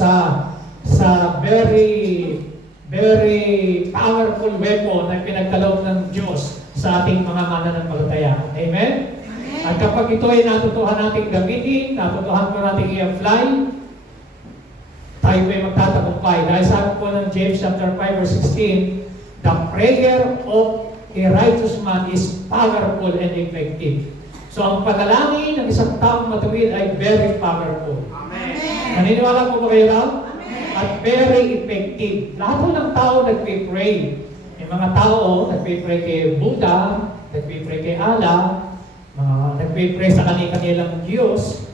sa very powerful weapon na pinagkaloob ng Diyos sa ating mga mananampalataya. Amen? At kapag ito ay natutuhan nating gamitin, natutuhan po nating i-apply, tayo ay magtatagumpay. Dahil sabi po ng James chapter 5 verse 16, the prayer of a righteous man is powerful and effective. So ang panalangin ng isang taong matuwid ay very powerful. Amen. Naniniwala po ba kayo lang? At very effective. Lahat po ng tao nagpipray. May mga tao nagpipray kay Buddha, nagpipray kay Allah, nagpipray sa kanilang Diyos,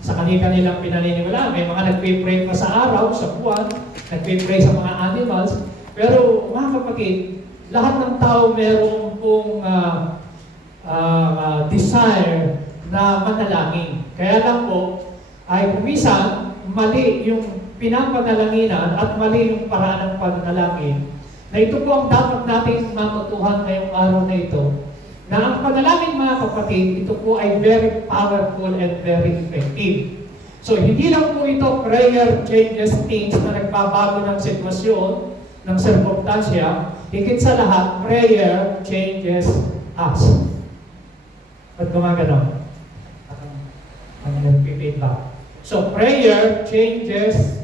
sa kanilang pinaniniwala. May mga nagpipray pa sa araw, sa buwan, nagpipray sa mga animals. Pero mga kapatid, lahat ng tao meron pong desire na manalangin. Kaya lang po, ay kumisan, mali yung pinapanalanginan at mali yung paraan ng panalangin. Na ito po ang dapat natin matutuhan ngayong araw na ito. Na ang panalangin mga kapatid, ito po ay very powerful and very effective. So hindi lang po ito prayer changes things na nagbabago ng sitwasyon, ng sirkumstansya. Higit sa lahat, prayer changes us. Ba't gumagano? Ang nagpipita. So prayer changes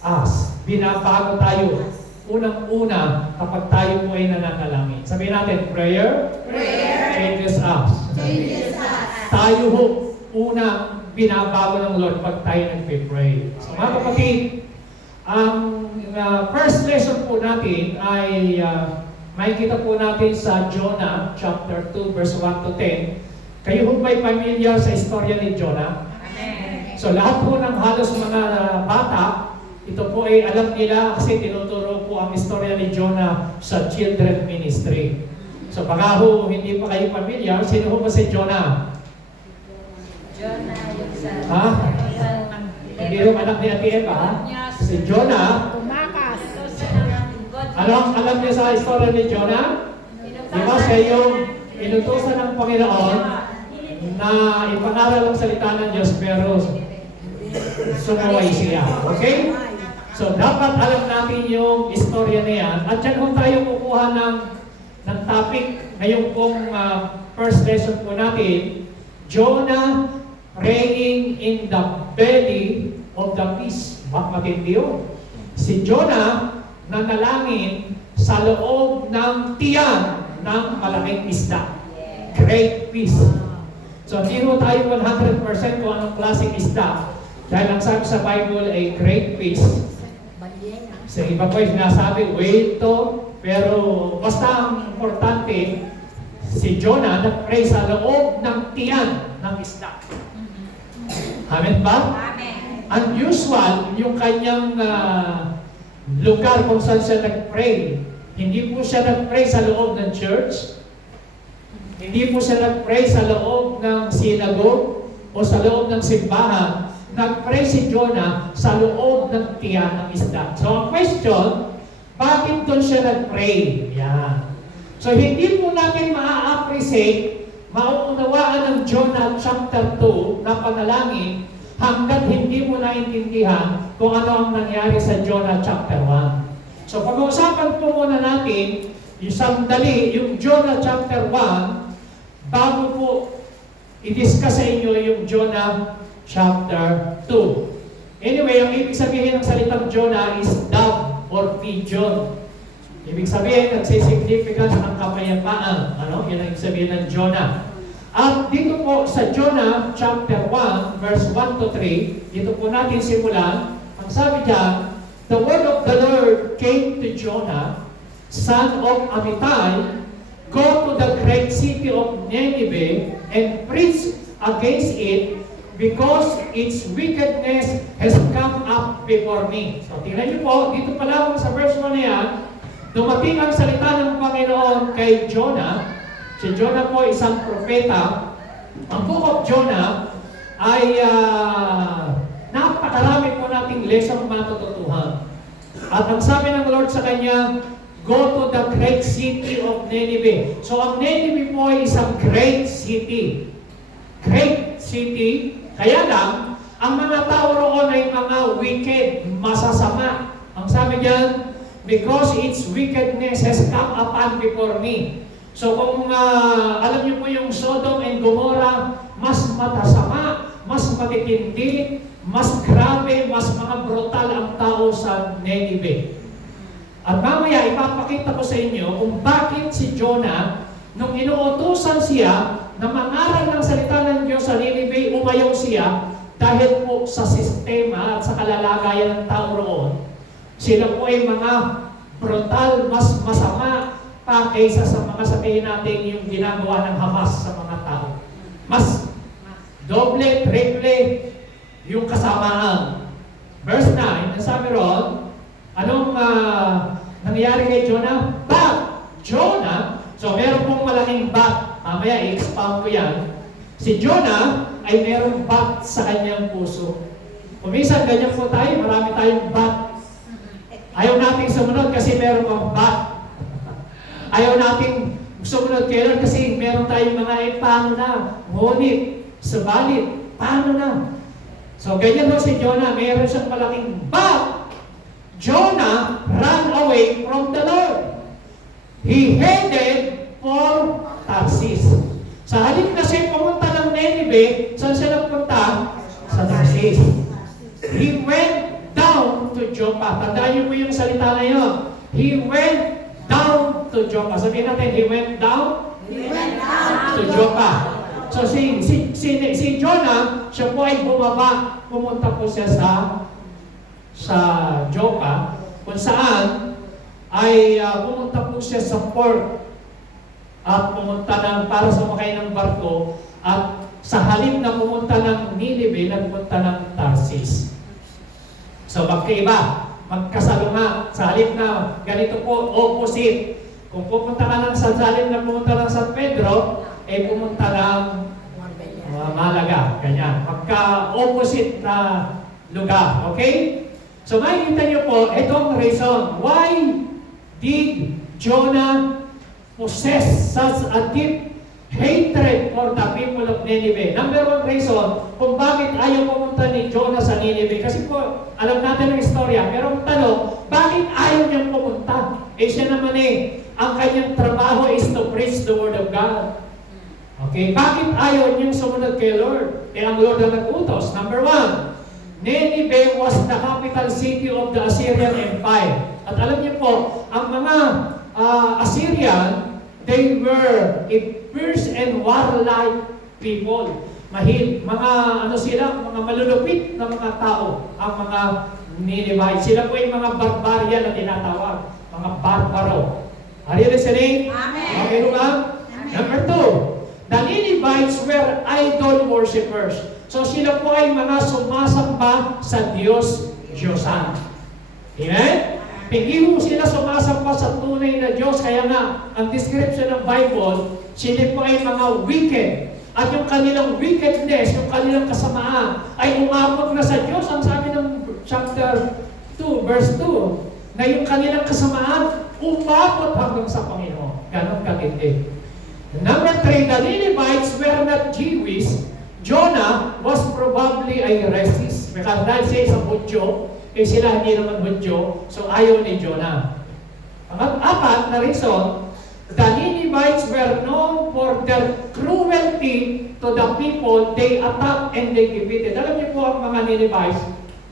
us. Binabago tayo. Unang-una, kapag tayo po ay nananalangin. Sabihin natin, prayer changes us. Tayo ho, unang binabago ng Lord pag tayo nagpipray. So mga kapatid, ang first lesson po natin ay makikita po natin sa Jonah chapter 2 verse 1 to 10. Kayo ho ba'y familiar sa istorya ni Jonah? Amen. So lahat po ng halos mga bata, ito po ay alam nila kasi tinuturo po ang istorya ni Jonah sa children ministry. So baka ho, hindi pa kayo familiar, sino ho ba si Jonah? Jonah yung sa... Ha? Hindi ho anak ni Ate Eva, ha? Si Jonah, Tumakas. alam niyo sa istorya ni Jonah? Di ba siya yung inutusan ng Panginoon na ipangaral ang salita ng Diyos pero sumaway siya. Okay? So, dapat alam natin yung istorya na yan. At dyan kung tayo kukuha ng topic ngayong pong first lesson po natin, Jonah praying in the belly of the fish. Matindi yun. Si Jonah nanalangin sa loob ng tiyan ng malaking isda. Great fish. So, hindi mo tayo 100% kung anong klaseng isda. Dahil ang sabi sa Bible ay great fish. Sa iba po ay sinasabi, whale to. Pero basta ang importante, si Jonah nag-pray sa loob ng tiyan ng isda. Amen ba? Amen. Unusual yung kanyang lugar kung saan siya nag-pray. Hindi po siya nag-pray sa loob ng church. Hindi po siya nag-pray sa loob ng synagogue o sa loob ng simbahan. Nag-pray si Jonah sa loob ng tiyan ng isda. So ang question, bakit doon siya nag-pray? Yan. So hindi po natin maa-appreciate, mauunawaan ng Jonah chapter 2 na panalangin hanggat hindi mo naintindihan kung ano ang nangyari sa Jonah chapter 1. So pag-uusapan po muna natin yung sandali, yung Jonah chapter 1, bago po i-discuss sa inyo yung Jonah chapter 2. Anyway, ang ibig sabihin ng salitang Jonah is dove or pigeon. Ibig sabihin, nagsisignificance ng kapayapaan. Ano? Yan ang ibig sabihin ng Jonah. At dito po sa Jonah chapter 1, verse 1 to 3, dito po natin simulan. Ang sabi dyan, the word of the Lord came to Jonah, son of Amittai, go to the great city of Nineveh and preach against it, because its wickedness has come up before me. So, tingnan niyo po, dito pa lang sa verse 1 na yan, dumating ang salita ng Panginoon kay Jonah. Si Jonah po isang propeta. Ang book of Jonah ay napakarami po nating lesson matututuhan. At ang sabi ng Lord sa kanya, go to the great city of Nineveh. So, ang Nineveh po ay isang great city. Great city. Kaya lang, Ang mga tao roon ay mga wicked, masasama. Ang sabi diyan, because its wickedness has come upon before me. So kung alam niyo po yung Sodom and Gomorrah, mas matasama, mas matitindi, mas grabe, mas mga brutal ang tao sa Nineveh. At mamaya ipapakita ko sa inyo kung bakit si Jonah, nung inuutusan siya na mangaral ng salita ng Diyos sa Nineveh, umayaw siya dahil po sa sistema at sa kalalagayan ng tao roon. Sila po ay mga brutal, mas masama pa kaysa sa mga sabihin natin yung ginagawa ng Hamas sa mga tao. Mas doble, triple yung kasamaan. Verse 9, nasabi ron, anong nangyari kay Jonah? But Jonah, so meron pong malaking but, mamaya i-expound ko yan. Si Jonah ay merong but sa kanyang puso. Kuminsan ganyan po tayo, marami tayong but. Ayaw nating sumunod kasi meron kang but. Ayaw nating sumunod kay Lord kasi meron tayong mga paano na, ngunit, subalit, paano na. So ganyan po si Jonah, meron siyang malaking but. Jonah ran away from the Lord. He headed for Tarsis. Sa halip kasi pumunta ng Nineveh, saan siya nagpunta? Sa Tarsis. He went down to Joppa. Tandaan niyo po yung salita na yun. He went down to Joppa. Sabihin natin, he went down to Joppa. So si Jonah, siya po ay bumaba. Pumunta po siya sa Joppa, kung saan ay pumunta po siya sa port at pumunta para sumakay ng barko at sa halip na pumunta ng Nineveh, nagpunta ng Tarsis. So magkaiba, magkasalunga. Sa halip na ganito po, opposite. Kung pupunta ka ng sa halip na pumunta ng San Pedro, ay pumunta ng Malaga. Ganyan. Magka-opposite na lugar. Okay? So makikita niyo po, itong reason. Why did Jonah possess such a deep hatred for the people of Nineveh? Number one reason kung bakit ayaw pumunta ni Jonah sa Nineveh. Kasi po, alam natin ang istorya. Pero ang tanong, bakit ayaw niyang pumunta? Eh siya naman ang kanyang trabaho is to preach the word of God. Okay, bakit ayaw niyang sumunod kay Lord? Eh ang Lord ang nag-utos. Number one, Nineveh was the capital city of the Assyrian Empire. At alam niyo po, ang mga Assyrian, they were a fierce and warlike people. Mga mga malulupit na mga tao, ang mga Ninevites. Sila po yung mga barbarian na tinatawag, mga barbaro. Are you listening? Amen. Okay ba? Number two, the Ninevites were idol worshippers. So sila po ay mga sumasamba sa Diyos-Diyosan. Amen? Hindi po sila sumasamba sa tunay na Diyos. Kaya nga, ang description ng Bible, sila po ay mga wicked. At yung kanilang wickedness, yung kanilang kasamaan, ay umabot na sa Diyos. Ang sabi ng chapter 2, verse 2, na yung kanilang kasamaan, umabot hanggang sa Panginoon. Ganon katindi. Number 3, the Ninevites were not Jewish. Jonah was probably a racist. Because dahil siya isang Hudyo, sila hindi naman Hudyo, so ayaw ni Jonah. Apat na reason, the Ninevites were known for their cruelty to the people they attacked and they defeated. Alam niyo po ang mga Ninevites,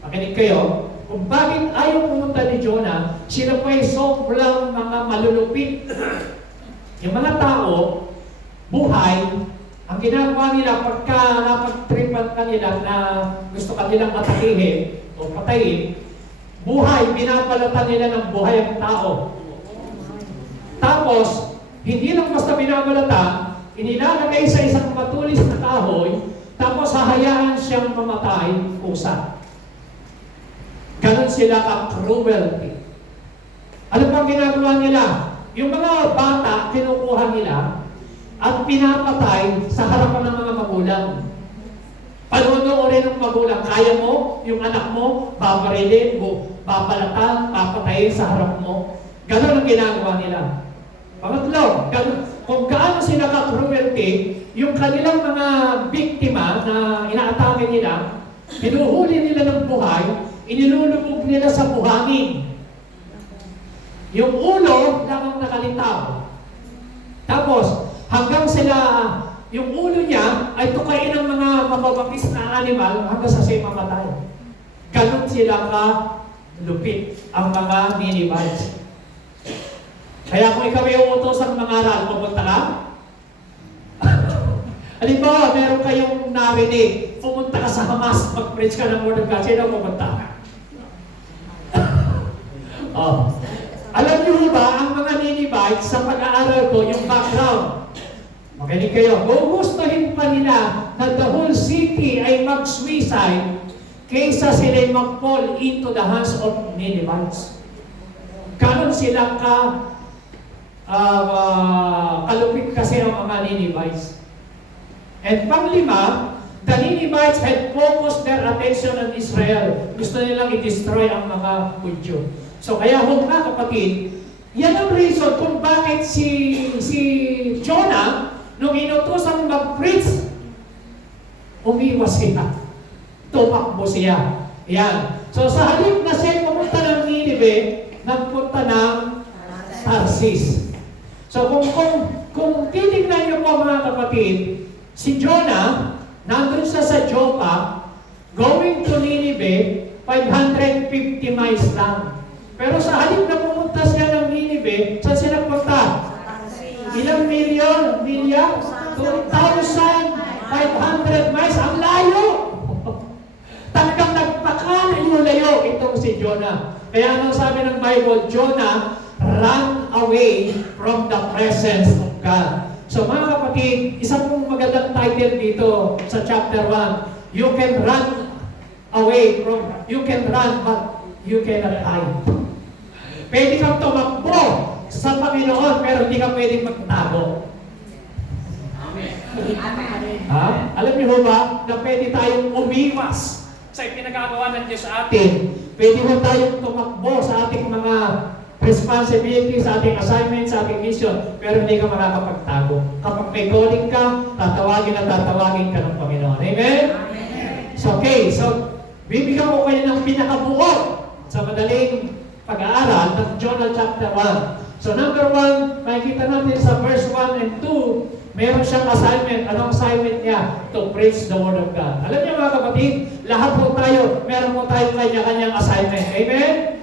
makinig kayo, kung bakit ayaw pumunta ni Jonah, sila po ay sobrang mga malulupit. Yung mga tao, buhay, ang ginagawa nila pagka napag-tripan kanila na gusto kanilang atakihin o patayin, buhay, binapalatan nila ng buhay ang tao. Tapos, hindi lang basta binabalatan, inilalagay sa isang matulis na kahoy, tapos hahayaan siyang mamatay kusa. Ganon sila ka-cruelty. Ano pang ginagawa nila? Yung mga bata, kinukuha nila at pinapatay sa harapan ng mga magulang. Panonoorin ng magulang, kaya mo, yung anak mo, babarilin mo, babalatan, papatayin sa harap mo. Ganon ang ginagawa nila. Pangatlo, kung gaano sila ka-cruelty, yung kanilang mga biktima na inaatake nila, Pinuhuli nila ng buhay, inilulubog nila sa buhangin. Yung ulo lang ang nakalitaw. Tapos, hanggang sila, yung ulo niya ay tukain ng mga mababangis na animal hanggang sa siya mamatay. Ganon sila ka-lupit ang mga Ninevites. Kaya kung ikaw ay uutos ang mangaral, pupunta ka? Halimbawa, meron kayong narinig, pumunta ka sa Hamas, mag-preach ka ng Word of God, sino pupunta? Oh. Alam niyo ba, ang mga Ninevites, sa pag-aaral ko, yung background, makinig kayo, gugustuhin pa nila na the whole city ay mag-suicide kaysa sila mag-fall into the hands of Ninevites. Ganon sila kalupit kasi ang mga Ninevites. And panglima, the Ninevites had focused their attention on Israel. Gusto nilang i-destroy ang mga Hudyo. So kaya mga kapatid, yan ang reason kung bakit si Jonah, nung inutusan mag-preach, umiwas siya. Tumakbo siya. Yan. So sa halip na siya pumunta ng Nineveh, nagpunta ng Tarsis. So kung titignan niyo po mga kapatid, si Jonah, nandun siya sa Joppa, going to Nineveh, 550 miles lang. Pero sa halip na pumunta siya ng Nineveh, saan siya nagpunta? Ilang milya? 2,500 miles. Ang layo! Talagang nagpakalayo-layo itong si Jonah. Kaya anong sabi ng Bible? Jonah ran away from the presence of God. So mga kapatid, isang pong magandang title dito sa chapter 1. You can run away from, you can run but you cannot hide. Pwede kang tumakbo sa Panginoon pero hindi ka pwedeng magtago. Ha? Alam niyo ba na pwede tayong umiwas sa ipinagagawa ng Diyos sa atin? Pwede mo tayong tumakbo sa ating mga responsibility, sa ating assignment, sa ating mission, pero hindi ka makakapagtago. Kapag may calling ka, tatawagin ka ng Panginoon. Amen? So, okay. So, bibigyan ko kayo ng pinakabuo sa madaling pag-aaral ng Jonah chapter 1. So, number 1, makikita natin sa verse 1 and 2, meron siyang assignment. Anong assignment niya? To preach the Word of God. Alam niyo mga kapatid, lahat po tayo, meron po tayo kanya-kanyang assignment. Amen?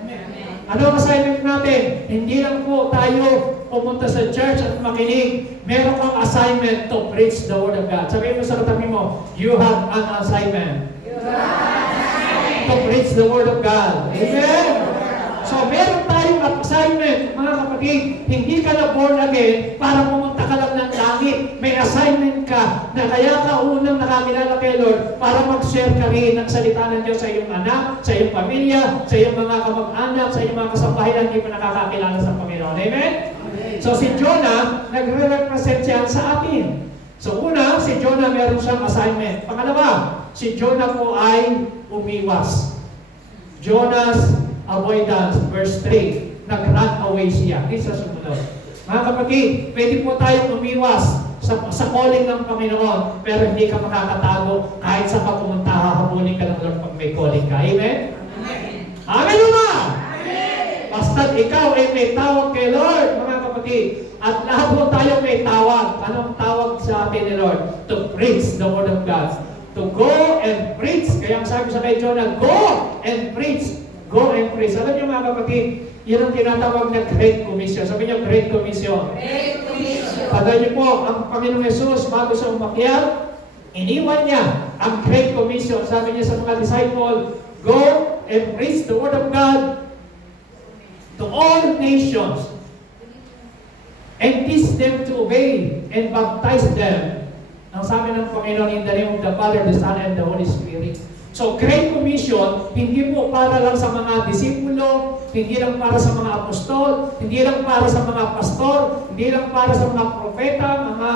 Ano ang assignment natin? Hindi lang po tayo pumunta sa church at makinig. Meron kang assignment to preach the Word of God. Sabihin mo sa katabi mo, you have an assignment. To preach the Word of God. Amen? So, meron tayong assignment, mga kapatid. Hindi ka na born again para pumunta ka lang ng langit. May assignment ka na kaya ka unang nakakilala kay Lord para mag-share ka rin ng salita ng Diyos sa iyong anak, sa iyong pamilya, sa iyong mga kamag-anak, sa iyong mga kasambahay na hindi pa nakakakilala sa Panginoon. Amen? So, si Jonah, nagre-represent siya sa atin. So, una, si Jonah meron siyang assignment. Pangalawa, si Jonah po ay umiwas. Jonah's avoidance, verse 3, nag-run away siya. Hindi sa sumunod. Mga kapatid, pwede po tayong umiwas sa calling ng Panginoon, pero hindi ka makakatago kahit sa pumunta, hahabulin ka ng Lord pag may calling ka. Amen? Amen ba? Basta't ikaw ay may tawag kay Lord, mga kapatid. At lahat po tayo may tawag. Anong tawag sa atin ni Lord? To preach the Word of God. To go and preach. Kaya ang sabi sa kay Jonah, go and preach. Go and preach. Alam niyo mga kapatid, yun ang tinatawag na Great Commission. Sabi niyo, Great Commission. Great Commission. Pagay niyo po, ang Panginoong Jesus, bago siya umakyat, iniwan niya ang Great Commission. Sabi niya sa mga disciple, go and preach the Word of God to all nations and teach them to obey and baptize them. Ang sabi ng Panginoon, in the name of the Father, the Son, and the Holy Spirit. So, Great Commission, hindi po para lang sa mga disipulo, hindi lang para sa mga apostol, hindi lang para sa mga pastor, hindi lang para sa mga propeta, mga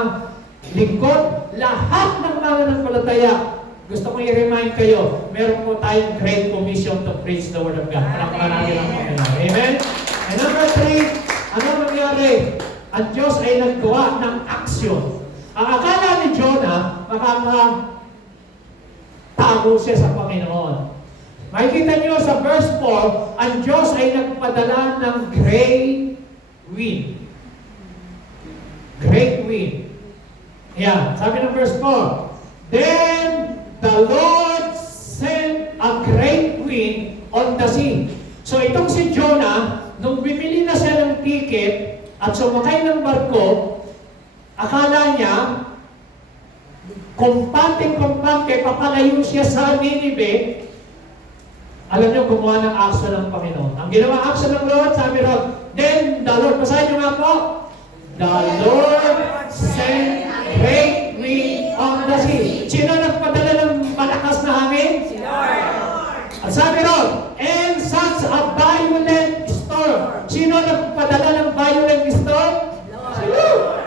lingkod, lahat ng mananampalataya. Gusto kong i-remind kayo, meron po tayong Great Commission to preach the Word of God. Palakpakan natin ang Panginoon. Amen? And number 3, ano nangyari? Ang Diyos ay naggawa ng aksyon. Ang akala ni Jonah, makakatago nagtago siya sa Panginoon. Makikita nyo sa verse 4, ang Diyos ay nagpadala ng great wind. Great wind. Yan, sabi ng verse 4, then the Lord sent a great wind on the sea. So itong si Jonah, nung bumili na siya ng ticket at sumakay ng barko, akala niya, kumpante, papalayo siya sa Ninive. Alam niyo, gumawa ng action ng Panginoon. Ang ginawa action ng Lord, sabi ron, then the Lord, basahin niyo nga po, the Lord sent great wind on the sea. Sino nagpadala ng malakas na hangin? Si Lord. At sabi ron, and such a violent storm. Sino nagpadala ng violent storm? Si Lord.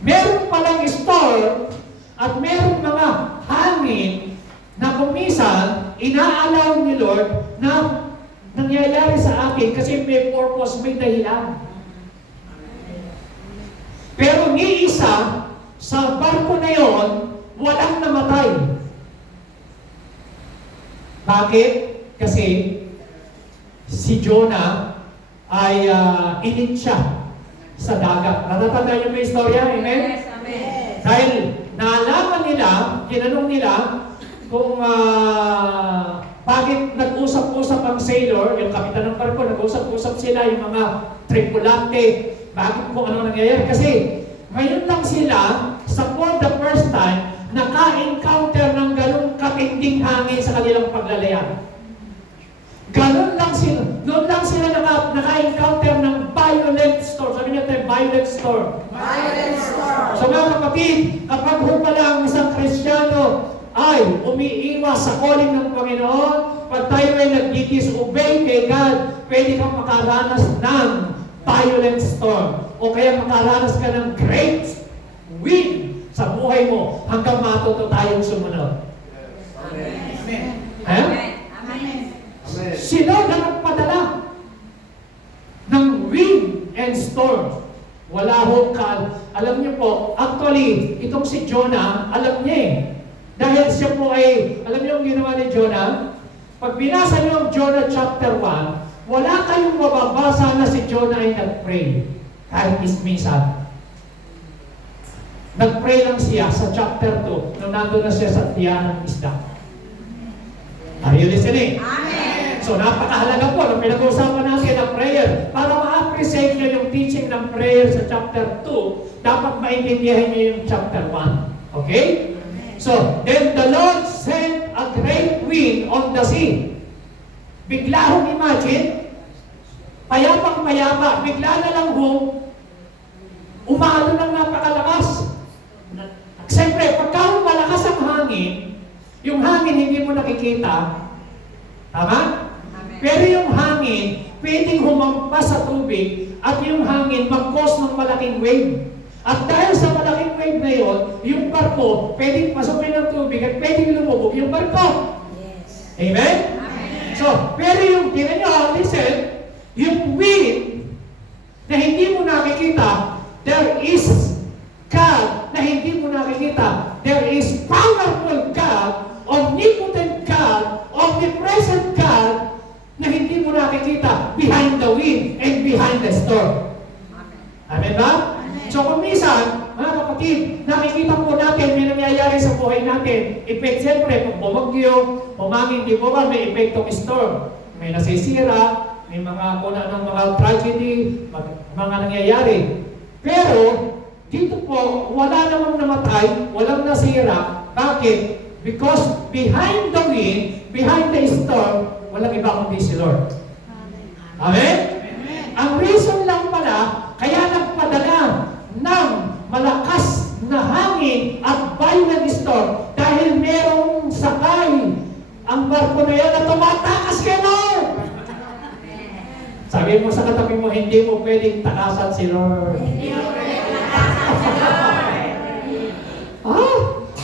Meron palang storm at meron mga hangin na kumisan, inaalaw ni Lord na nangyayari sa akin kasi may purpose, may dahilan. Pero ni isa, sa barko na yon, walang namatay. Bakit? Kasi si Jonah ay init siya sa dagat. Natatanda niyo ba yung istorya? Amen? Yes, amen. Dahil naalaman nila, tinanong nila kung bakit nag-usap-usap ang sailor, yung kapitan ng barko, nag-usap-usap sila, yung mga tripulante, bakit kung ano nangyayari. Kasi ngayon lang sila, for the first time, naka-encounter ng ganong katinding hangin sa kanilang paglalayag. Ganon lang sila, noon lang sila naka-encounter ng violent storm. Sabi niya tayo, violent storm. Violent storm. So mga kapatid, kapag ho pala ang isang Kristiyano ay umiiwas sa calling ng Panginoon, pag tayo ay nag-disobey kay God, pwede kang makaranas ng violent storm. O kaya makaranas ka ng great wind sa buhay mo hanggang matuto tayong sumunod. Amen. Ha? Amen. Sila na nagpadala ng wind and storm. Wala ho alam niyo po, actually, itong si Jonah, alam niya eh. Dahil siya po ay, alam niyo ang ginawa ni Jonah? Pag binasa niyo ang Jonah chapter 1, wala kayong mababasa na si Jonah ay nag-pray. Kahit ismisan. Nag-pray lang siya sa chapter 2 nung nandun na siya sa tiyan ng isda. Are you listening? Amen. So napakahalaga po na pinag-uusapan natin ang prayer. Para ma-appreciate nyo yung teaching ng prayer sa chapter 2, dapat maintindihan nyo yung chapter 1. Okay? So, then the Lord sent a great wind on the sea. Bigla hong imagine, payapang-payapa, bigla na lang hong umalo ng napakalakas. Siyempre, pagka malakas ang hangin, yung hangin hindi mo nakikita, tama? Amen. Pero yung hangin, pwedeng humampas sa tubig at yung hangin mag-cause ng malaking wave. At dahil sa malaking wave na yon, yung barko, pwedeng pasukin ng tubig at pwedeng lumubog yung barko. Yes. Amen? Amen. So, pero yung, tingnan nyo, listen, yung wind na hindi mo nakikita, there is God na hindi mo nakikita. There is powerful God, omnipotent God, omnipresent God na hindi mo nakikita behind the wind and behind the storm. Amen ba? So kung minsan, mga kapatid, nakikita po natin may nangyayari sa buhay natin. Effect, siyempre, pag bumagyo, humangin, di po ba, may epektong storm. May nasisira, may mga kuna ng mga tragedy, mga nangyayari. Pero, dito po, wala namang namatay, walang nasira. Bakit? Because behind the wind, behind the storm, walang iba kundi si Lord. Amen? Ang reason lang pala, kaya nagpadala ng malakas na hangin at violent storm dahil merong sakay ang barko na yan na tumatakas kay Lord. Sabi mo sa katabi mo, hindi mo pwedeng takasan si Lord.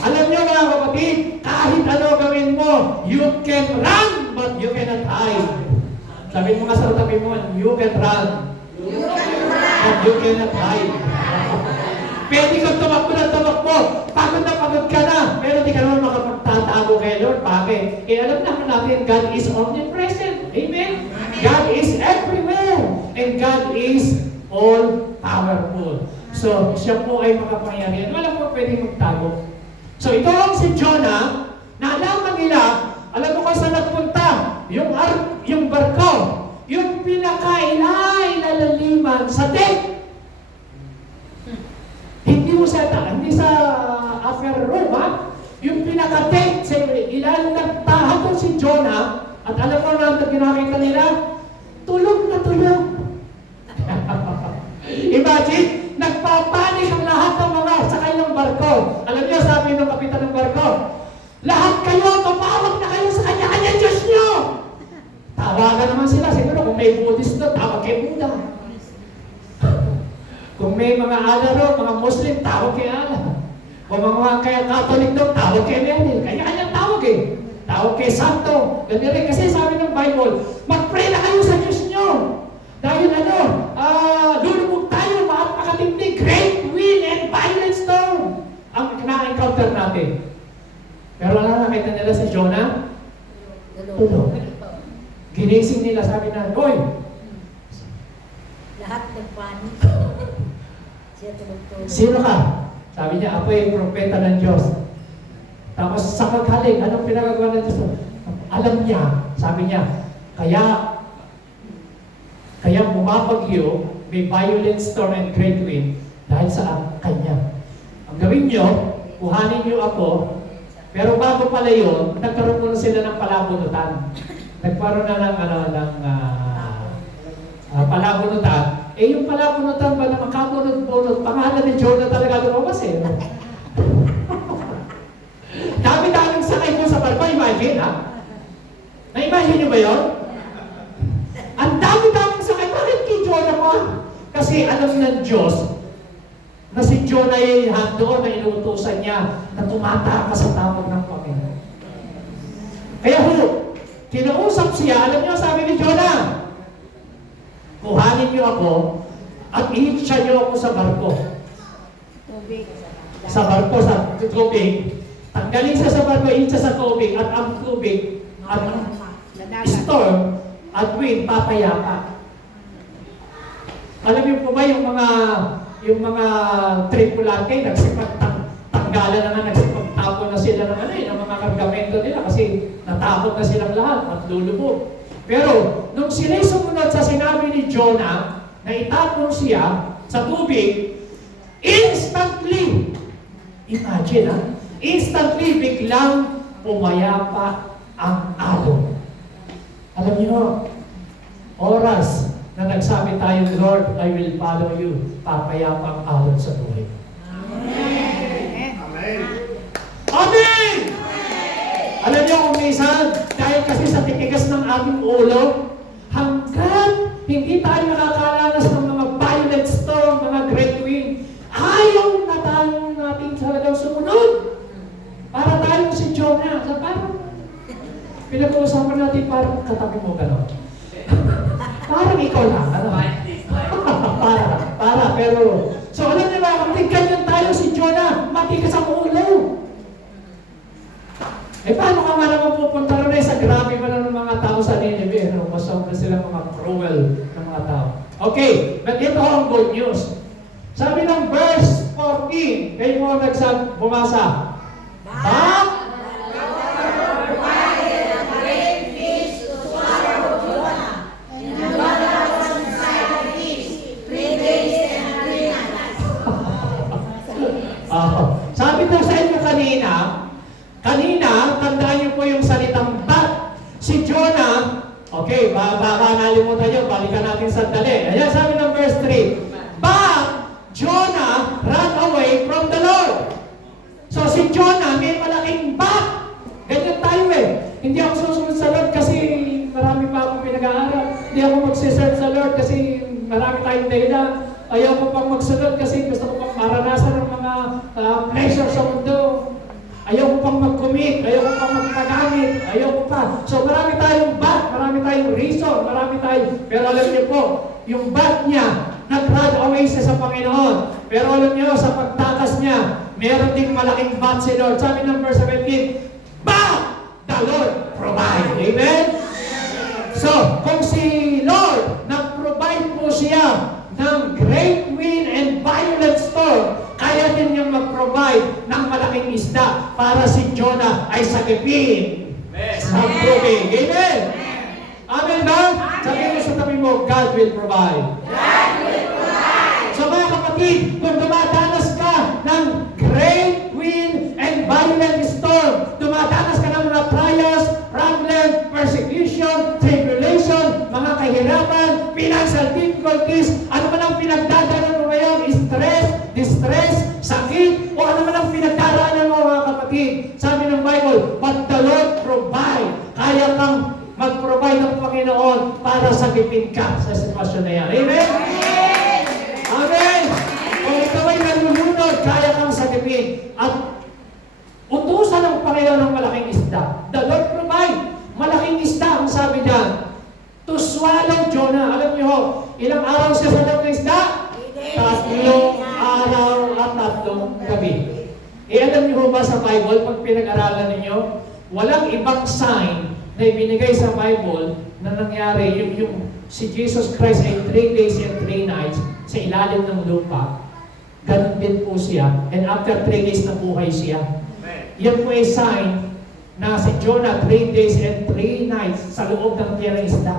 Alam niyo mga kapatid, kahit ano gawin mo, you can run, but you cannot hide. Sabi mo nga sa katabi mo, you can run, but you cannot hide. Pwede kang tumakbo na tumakbo. Pagod na pagod ka na. Pero di ka naman makapagtatago kay Lord. Bakit? Eh alam naman natin, God is omnipresent. Amen? God is everywhere. And God is all-powerful. So, siya po ay makapangyarihan. Wala po pwedeng magtago. So, ito ang si Jonah, naalaman nila, alam mo kung saan nagpunta? Yung barko, yung pinakailaliman sa deck. Hindi sa upper room, ha? Yung pinaka-deck, sa ilalim ng tahaton si Jonah, at alam mo na ang ginakita nila, tulog na tulog. Imagine, nagpapanik ang lahat ng mga sakay ng barko. Alam niyo, sabi ng kapitan ng barko, lahat kayo, tumawag na kayo sa kanya-kanya Diyos niyo. Tawagan naman sila. Siguro kung may Buddhist doon, tawag kay Buddha. Kung may mga alaro, mga Muslim, tawag kay Allah. Kung mga kaya Catholic doon, tawag kay Mary. Kanya-kanya tawag eh. Tawag kay Santo. Ganyan rin. Kasi sabi ng Bible, mag-pray na kayo sa Diyos niyo. Dahil lulubog tayo, makatindi, great wind and violent storm ang na-encounter natin. Pero nakakita nila si Jonah, tulog. Ginising nila, sabi na, Hoy! Lahat nagpanik. Siya tulog-tulog. Sino ka? Sabi niya, ako ay propeta ng Diyos. Tapos sa maghaling, anong pinagagawa ng Diyos? Alam niya, sabi niya, kaya bumabagyo, may violent storm and great wind dahil sa kanya. Ang gawin niyo, kuhanin niyo ako, pero bago pala yun, nagkaroon muna sila ng palabunutan. Nagkaroon na ng palabunutan. Eh yung palabunutan ba na makabunot-bunot, pangalan ni Jonah talaga lumabas eh. Dami-daming sakay ko sa barko, imagine ha? Na-imagine niyo ba yun? Ang dami-daming sakay, bakit kay Jonah pa? Kasi alam ng Diyos na si Jonah ay doon na inuutusan niya na tumatakas sa tawag ng Panginoon. Kaya kinausap siya, alam niyo, sabi ni Jonah, kuhanin niyo ako at ihitsa niyo ako sa barko. Tubig. Sa barko, sa tubig. Tanggalin siya sa barko, ihitsa sa tubig at ang tubig at storm at wind papayapa. Alam niyo po ba yung mga tripulante nagsipagtanggalan naman, nagsipagtapon na sila ng mga kargamento nila kasi natakot na silang lahat at lulubog. Pero nung sila'y sumunod sa sinabi ni Jonah na itapon siya sa tubig, instantly, imagine instantly biglang pumayapa ang alon. Alam niyo, oras na nagsabi tayo, Lord, I will follow you, papayapa ang alon sa buhay. Amen. Amen! Alam niyo kung minsan, dahil kasi sa titigas ng ating ulo, hanggang hindi tayo nakakaranas ng mga violent storm, mga great wind, ayaw na tayong natin talagang sumunod. Para tayong si Jonah. So, parang pinag-uusapan natin parang katabi mo gano'n. Parang ikaw lang. Ano? Pero, so alam niyo ba, kung ganyan tayo si Jonah, matigas ang ulo. Eh paano ka nga naman pupunta rin sa grabe pa ng mga tao sa Nineveh? Masobra sila mga cruel ng mga tao. Okay, but ito ang good news. Sabi ng verse 14, kayo mo bumasa. But sabi ko sa inyo kanina, tandaan niyo po yung salitang but. Si Jonah, okay, baka nalimutan niyo, balikan natin sandali. Ayan, sabi ng verse 3, but Jonah ran away from the Lord. So si Jonah may malaking but. Ganyan tayo eh. Hindi ako susunod sa Lord kasi marami pa akong pinag-aaral. Hindi ako magsiserve sa Lord kasi marami tayong dahilan. Ayaw ko pang magsunod kasi gusto ko pang maranasan ng mga pleasure sa mundo. Ayaw ko pang mag-commit, ayaw ko pang magpagamit, ayaw ko pa. So marami tayong but, marami tayong reason, marami tayong, pero alam niyo po, yung but niya, nag-run away siya sa Panginoon. Pero alam niyo, sa pagtakas niya, meron ding malaking bat si Lord. Sabi ng verse 17, but the Lord provide. Amen? So, kung si Lord, nag-provide po siya ng great wind and violent storm, kaya din niyang mag-provide ng malaking isda para si Jonah ay sakipin sa tubig. Amen? Amen ba? Sabihin mo sa tabi mo, God will provide. God will provide. So mga kapatid, kung dumadanas ka ng great wind and violent storm, dumadanas ka ng mga trials, problem, persecution, tribulation, mga kahirapan, financial difficulties, ano man ang pinagdadaanan mo ngayon, stress, distress, sakit, o ano man ang pinagdaraanan mo mga kapatid. Sabi ng Bible, but the Lord provide. Kaya kang mag-provide ng Panginoon para sagipin ka sa sitwasyon na yan. Amen? Amen! Kung ikaw ay nalulunod, kaya kang sagipin. At utusan ng Panginoon ng malaking isda. The Lord provide. Malaking isda, ang sabi niyan, to swallow Jonah. Alam niyo, ilang araw siya sa loob ng isda? 3 araw at 3 gabi. Alam niyo ba sa Bible, pag pinag-aralan ninyo, walang ibang sign na ibinigay sa Bible na nangyari yung si Jesus Christ ay 3 days and 3 nights sa ilalim ng lupa. Ganun din po siya. And after 3 days na buhay siya. Yan po ay sign na si Jonah 3 days and 3 nights sa loob ng tiyang isda.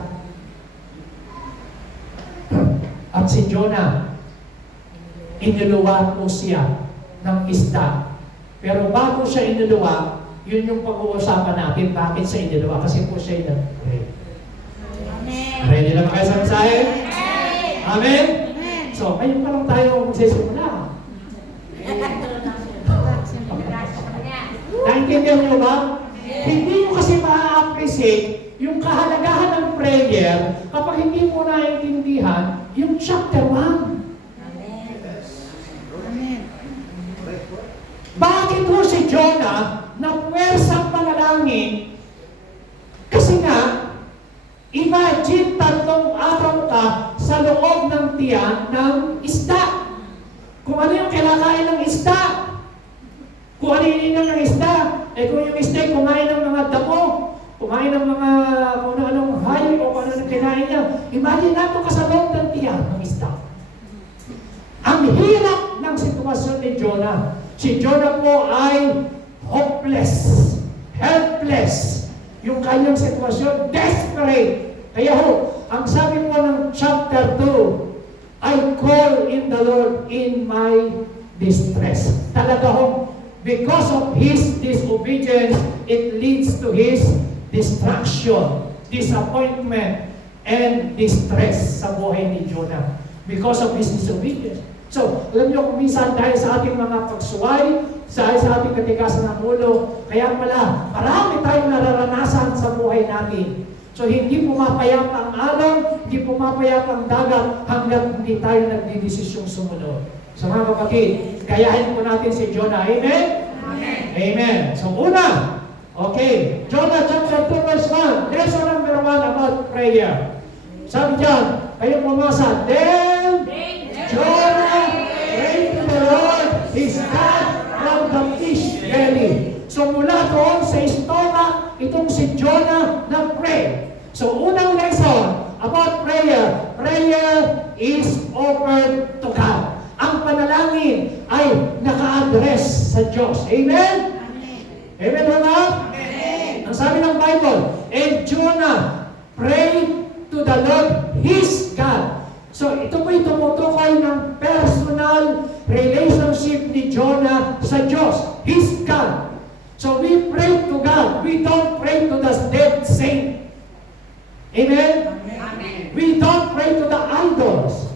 At si Jonah, inuluwa po siya ng isda. Pero bago siya inuluwa, yun yung pag-uusapan natin, bakit siya inuluwa? Kasi po siya nag-pray. Ready na ba kayo sa mensahe? Amen? So, ngayon pa lang tayo magsisimula. Naintindihan niyo ba? Hindi mo kasi ma-appreciate yung kahalagahan ng prayer kapag hindi mo naintindihan yung chapter 1. Bakit po si Jonah na puwersang panalangin? Kasi nga, imagine 3 araw ka sa loob ng tiyan ng isda. Kung ano yung kinakain ng isda, kung ano ininom ng isda, kung yung isda ay kumain ng mga damo, kumain ng mga kung anong hayop o kung ano nang kinain niya, imagine natin ka sa loob ng tiyan ng isda. Ang hirap ng sitwasyon ni Jonah. Si Jonah po ay hopeless, helpless. Yung kanyang sitwasyon, desperate. Kaya ho, ang sabi po ng chapter 2, I call in the Lord in my distress. Talaga ho, because of his disobedience, it leads to his destruction, disappointment, and distress sa buhay ni Jonah. Because of his disobedience. So, alam niyo kung minsan dahil sa ating mga pagsuway, dahil sa ating katigasan ng ulo, kaya pala, marami tayong nararanasan sa buhay natin. So, hindi pumapayapa ang alon, hindi pumapayapa ang dagat hanggang hindi tayo nagdidesisyong sumunod. So, mga kapatid, gayahin po natin si Jonah. Amen? Amen. Amen. So, una, okay, Jonah chapter 2 verse 1. Lesson number 1 about prayer. Sabi dyan, kayo pumasa, then Jonah prayed to the Lord his God from the fish belly. So mula doon sa stomach, itong si Jonah nag-pray. So unang lesson about prayer, prayer is offered to God. Ang panalangin ay naka-address sa Diyos. Amen? Amen ba na? Amen. Ang sabi ng Bible, and Jonah prayed to the Lord his God. So ito po'y tumutukoy ng personal relationship ni Jonah sa Diyos, his God. So we pray to God. We don't pray to the dead saint. Amen? Amen. We don't pray to the idols.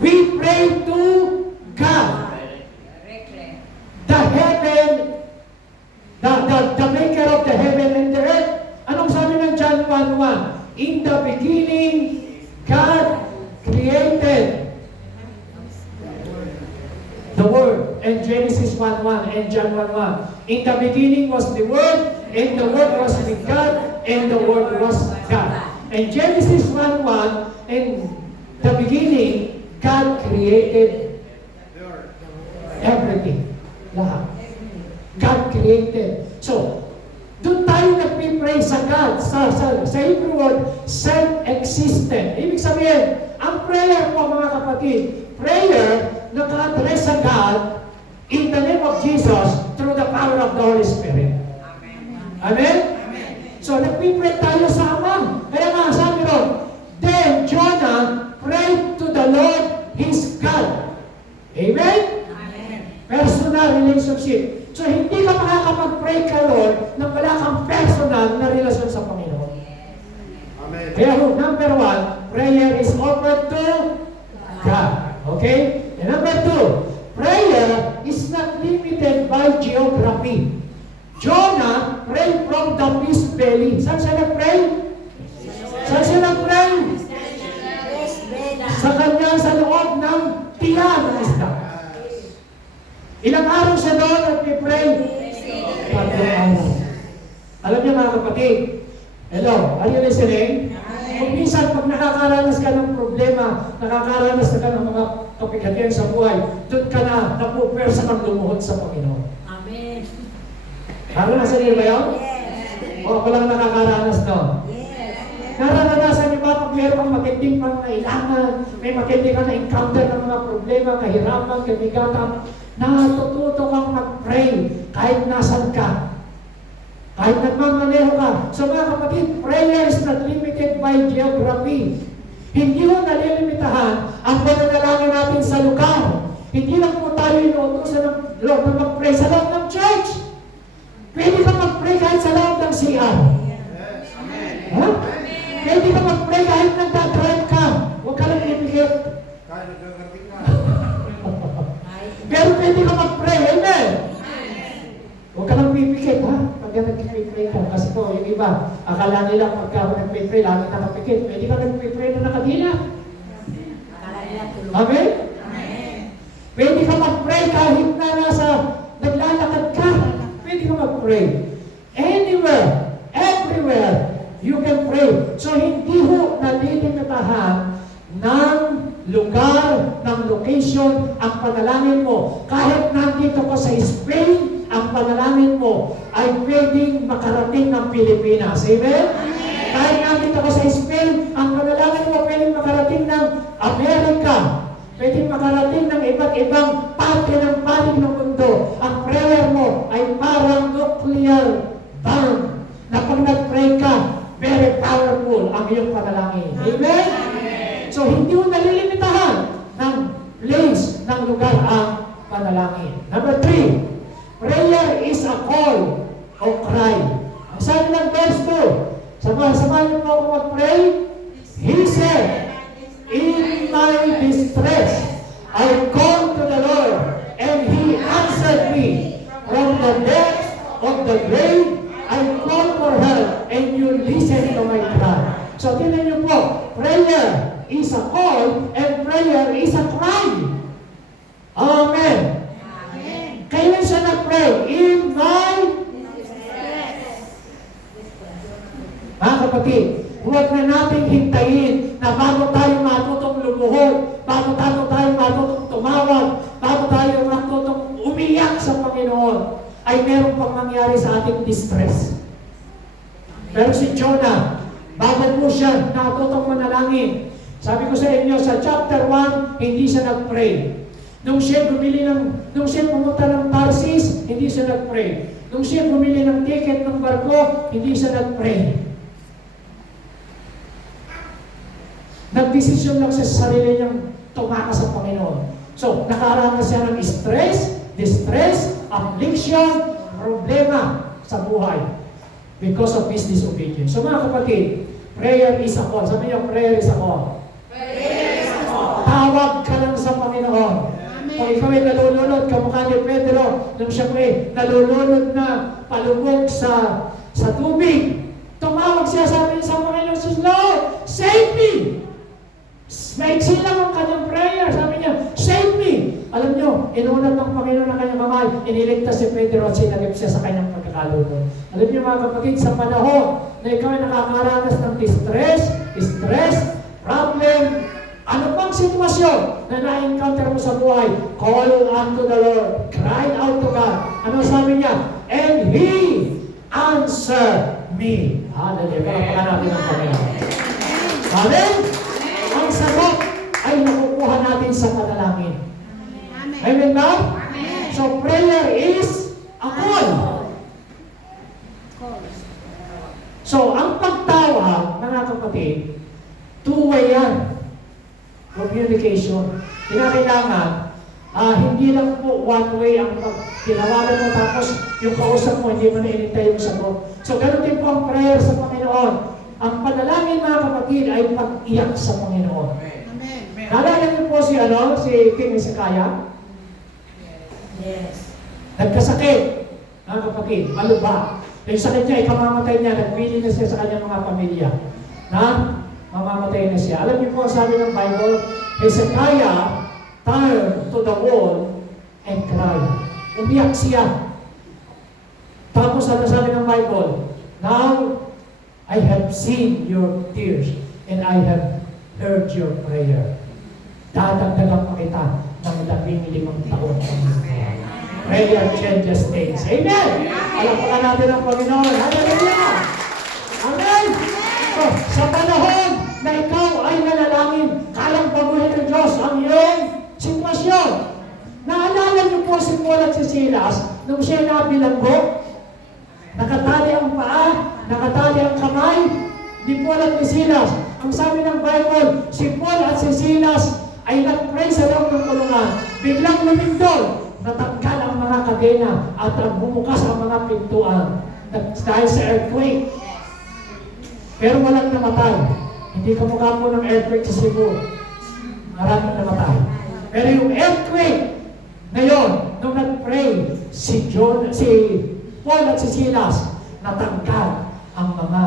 We pray to God. The heaven, the maker of the heaven and the earth. Anong sabi ng John 1:1? In the beginning, God created the Word. And Genesis 1:1 and John 1:1. In the beginning was the Word, and the Word was with God, and the Word was God. And Genesis 1:1, in the beginning, God created everything. Lahat. God created. So, doon tayo nagpipray sa God. Sa Hebrew word, self-existent. Ibig sabihin, ang prayer po mga kapatid, prayer naka-address sa God in the name of Jesus through the power of the Holy Spirit. Amen? So, nagpipray tayo sa Ama. Kaya nga, sabi ron, then Jonah prayed to the Lord his God. Amen? Personal relationship. So, hindi ka makakapag-pray kay Lord nang wala kang personal na relasyon sa Panginoon. Amen. Kaya number 1, prayer is offered to God. Okay? And number 2, prayer is not limited by geography. Jonah prayed from the fish belly. Saan siya nag-pray? Saan siya nag-pray? Sa kanya, sa loob ng tiyan ng isda. Ilang araw siya doon at pray? 3 araw. Alam niyo mga kapatid, hello, are you listening? Kung minsan pag nakakaranas ka ng problema, nakakaranas ka ng mga kapigatian sa buhay, doon ka na napupersa kang lumuhod sa Panginoon. Amen. Naranasan niyo ba yun? O ako lang nakakaranas doon? Naranasan niyo ba pag meron kang matinding pangailangan, may matinding ka na-encounter ng mga problema, kahirapan, kabigatan, natututo kang mag-pray kahit nasan ka. Kahit nagmamaneho ka. So mga kapatid, prayer is not limited by geography. Hindi mo nalilimitahan ang pananalangin natin sa lugar. Hindi lang po tayo inuutosan ng Lord na mag-pray sa loob ng church. Pwede ka mag-pray kahit sa loob ng CR. Ha? Pwede ka mag-pray kahit nagdadrive ka. Huwag ka lang pipikit. Kahit nagkakating ka. Pero pwede ka mag-pray. Amen? Huwag ka lang pipikit, ha? Pag nag-pray ka. Kasi po, yung iba, akala nila pagka ako nag-pray, lagi nakapikit. Pwede ka nag-pray na nakadila. Amen? Pwede ka mag-pray kahit na naglalakad ka. Pwede ka mag-pray. Anywhere, everywhere, you can pray. So, hindi ho nalilimitahan ng lugar, ng location, ang panalangin mo. Kahit nandito ka sa Spain, ang panalangin mo ay pwedeng makarating ng Pilipinas. Amen? Kahit nandito ka sa Spain, ang panalangin mo pwedeng makarating ng Amerika. Pwedeng makarating ng iba't ibang parte ng panig ng mundo. Ang prayer mo ay parang nuclear bomb na pag nag-pray ka, very powerful ang iyong panalangin. Amen? So, hindi mo nalilimitahan ng place, ng lugar ang panalangin. Number 3, prayer is a call o cry. Ang sabi ng verse 2, samahan niyo po ako mag-pray. He said, in my distress, I called to the Lord, and He answered me. From the depths of the grave, I called for help, and you listened to my cry. So, tingnan niyo po, prayer is a call, and prayer is a cry. Amen. Kailan siya nag-pray? In my mga kapatid, huwag na nating hintayin na bago tayo matutong lumuhod, bago tayo matutong tumawag, bago tayo matutong umiyak sa Panginoon, ay meron pang mangyari sa ating distress. Pero si Jonah, bago po siya natutong manalangin, sabi ko sa inyo, sa chapter 1, hindi siya nag-pray. Nung siya pumunta ng Tarsis, hindi siya nag-pray. Nung siya bumili ng ticket ng barko, hindi siya nag-pray. Nagdesisyon lang siya sa sarili niyang tumakas sa Panginoon. So, nakaranas siya ng stress, distress, affliction, problema sa buhay because of his disobedience. So mga kapatid, prayer is a call. Sabi niyo, prayer is a call. Prayer is a call. Tawag ka lang sa Panginoon. Kung ikaw ay nalulunod, kamukha ni Pedro, nung siya ay nalulunod na palubog sa tubig, tumawag siya, sabi niya sa Panginoon, Lord, save me! Maiksi lang ang kanyang prayer. Sabi niya, save me! Alam niyo, inunat ng Panginoon ng kanyang kamay, iniligtas si Pedro at sinagip siya sa kanyang pagkakalunod. Alam niyo mga kapatid, sa panahon na ikaw ay nakakaranas ng stress, problem, ano pang sitwasyon na na-encounter mo sa buhay, call unto the Lord, cry out to God. Ano sabi niya? And He answered me. Hallelujah. Palakpakan natin ang Panginoon. Amen? Ang sagot ay nakukuha natin sa panalangin. Amen ba? So prayer is a call. So ang pagtawag, mga kapatid, two-way yan. Communication. Kinakailangan, hindi lang po one way ang tinawagan mo tapos yung kausap mo, hindi mo na inintay yung sagot. So ganoon din po ang prayer sa Panginoon. Ang panalangin, mga kapatid, ay pag-iyak sa Panginoon. Amen. Naalala niyo po si King Hezekiah? Yes. Nagkasakit, mga kapatid, maluba. Yung sakit niya, ikamamatay niya, nagpili na siya sa kanyang mga pamilya na mamamatay na siya. Alam niyo po, sabi ng Bible, Hezekiah turned to the wall and cried. Umiyak siya. Tapos ano sabi ng Bible? Now, I have seen your tears and I have heard your prayer. Dadagdagan pa kita ng 15 taon. Prayer changes things. Amen! Alapakan natin ang Panginoon. Hallelujah! Amen! So, sa panahon na ikaw ay nanalangin, kayang baguhin ng Diyos ang iyong sitwasyon. Naalala niyo po si Paul at si Silas nung siya nabilanggo? Nakatali ang paa, nakatali ang kamay, ni Paul at ni Silas. Ang sabi ng Bible, si Paul at si Silas ay nag-pray sa loob ng kulungan. Biglang lumindol, natanggal ang mga kadena at bumukas ang mga pintuan dahil sa earthquake. Pero walang namatay. Hindi kamukha po ng earthquake sa Cebu. Maraming namatay. Pero yung earthquake na yun, nung nag-pray, si Paul at si Silas, natanggal ang mga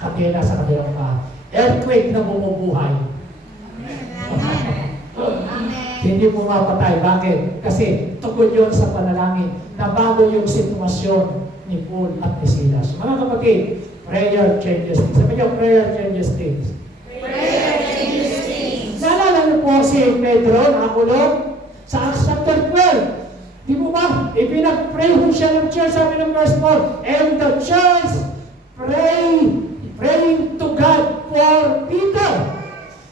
kadena sa kanilang paa. Earthquake na bumubuhay. Hindi pumapatay. Bakit? Kasi tugon yun sa panalangin na bago yung sitwasyon ni Paul at ni Silas. Mga kapatid, prayer changes things. Sabi niyo, prayer changes things. Prayer changes things. Naalala niyo po si Pedro, nakakulong sa Acts chapter 12. Di mo ba? Ipinag-pray ho siya ng church, sabi ng verse 4. And the church praying to God for Peter.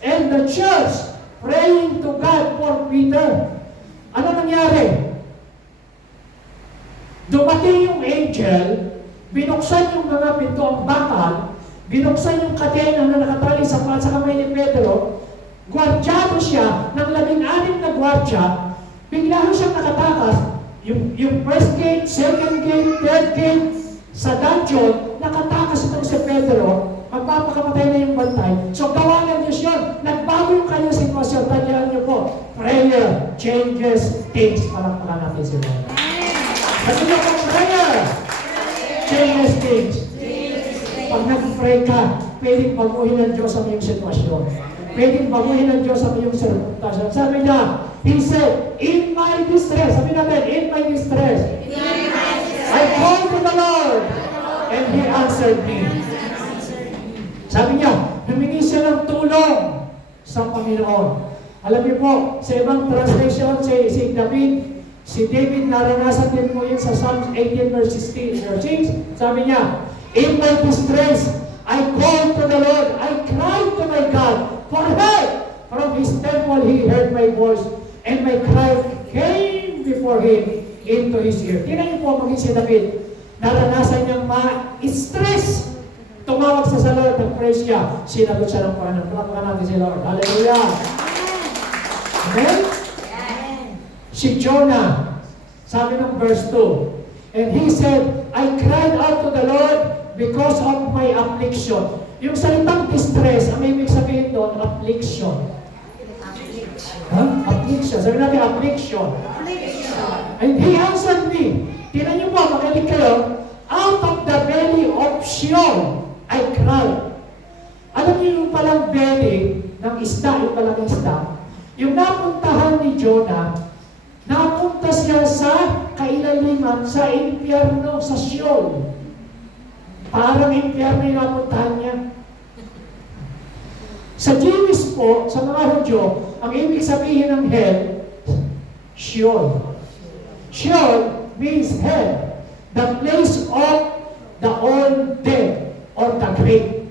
And the church praying to God for Peter. Ano nangyari? Dumating yung angel, binuksan yung mga pinto ang bakal, binuksan yung kadena na nakatali sa kamay ni Pedro, gwardyado siya ng 16 na gwardya, bigla siyang nakatakas. Yung first gate, second gate, third gate, sa dungeon, nakatakas itong si Pedro, magpapakamatay na yung bantay. So gawa ng Diyos yun. Nagbago yung kanyang sitwasyon. Tanyaan niyo po, prayer changes things. Palakpakan natin si Lord. Sabi niyo po, prayer changes things. Pag nag-pray ka, pwedeng baguhin ng Diyos ang iyong sitwasyon. Pwedeng baguhin ng Diyos ang iyong sitwasyon. Sabi niya, He said, in my distress, sabi natin, in my distress, I called to the Lord, and He answered me. Sabi niya, humingi siya ng tulong sa Panginoon. Alam niyo po, sa ibang translation, si David, naranasan din po yun sa Psalms 18 verse 6. Sabi niya, in my distress, I called to the Lord, I cried to my God for help. From His temple, He heard my voice, and my cry came before Him into His ear. Tingnan niyo po, maging si David, naranasan niyang ma-stress. Tumawag sa Lord, nag-praise siya, sinagot siya ng Panginoon. Palakpakan natin si Lord. Hallelujah! Amen? Si Jonah, sabi ng verse 2, and he said, I cried out to the Lord because of my affliction. Yung salitang distress, ang ibig sabihin doon, affliction. Affliction. Sabi natin, affliction. And He answered me. Tingnan niyo po, makinig kayo, out of the belly of Sheol, I cried. Alam niyo yung palang belly ng isda, yung palang isda, yung napuntahan ni Jonah, napunta siya sa kailaliman, sa impyerno, sa Sheol. Parang impyerno yung napuntahan niya. Sa Jewish po, sa mga Hudyo, ang ibig sabihin ng hell, Sheol. Sheol means hell, the place of the all dead or the grave.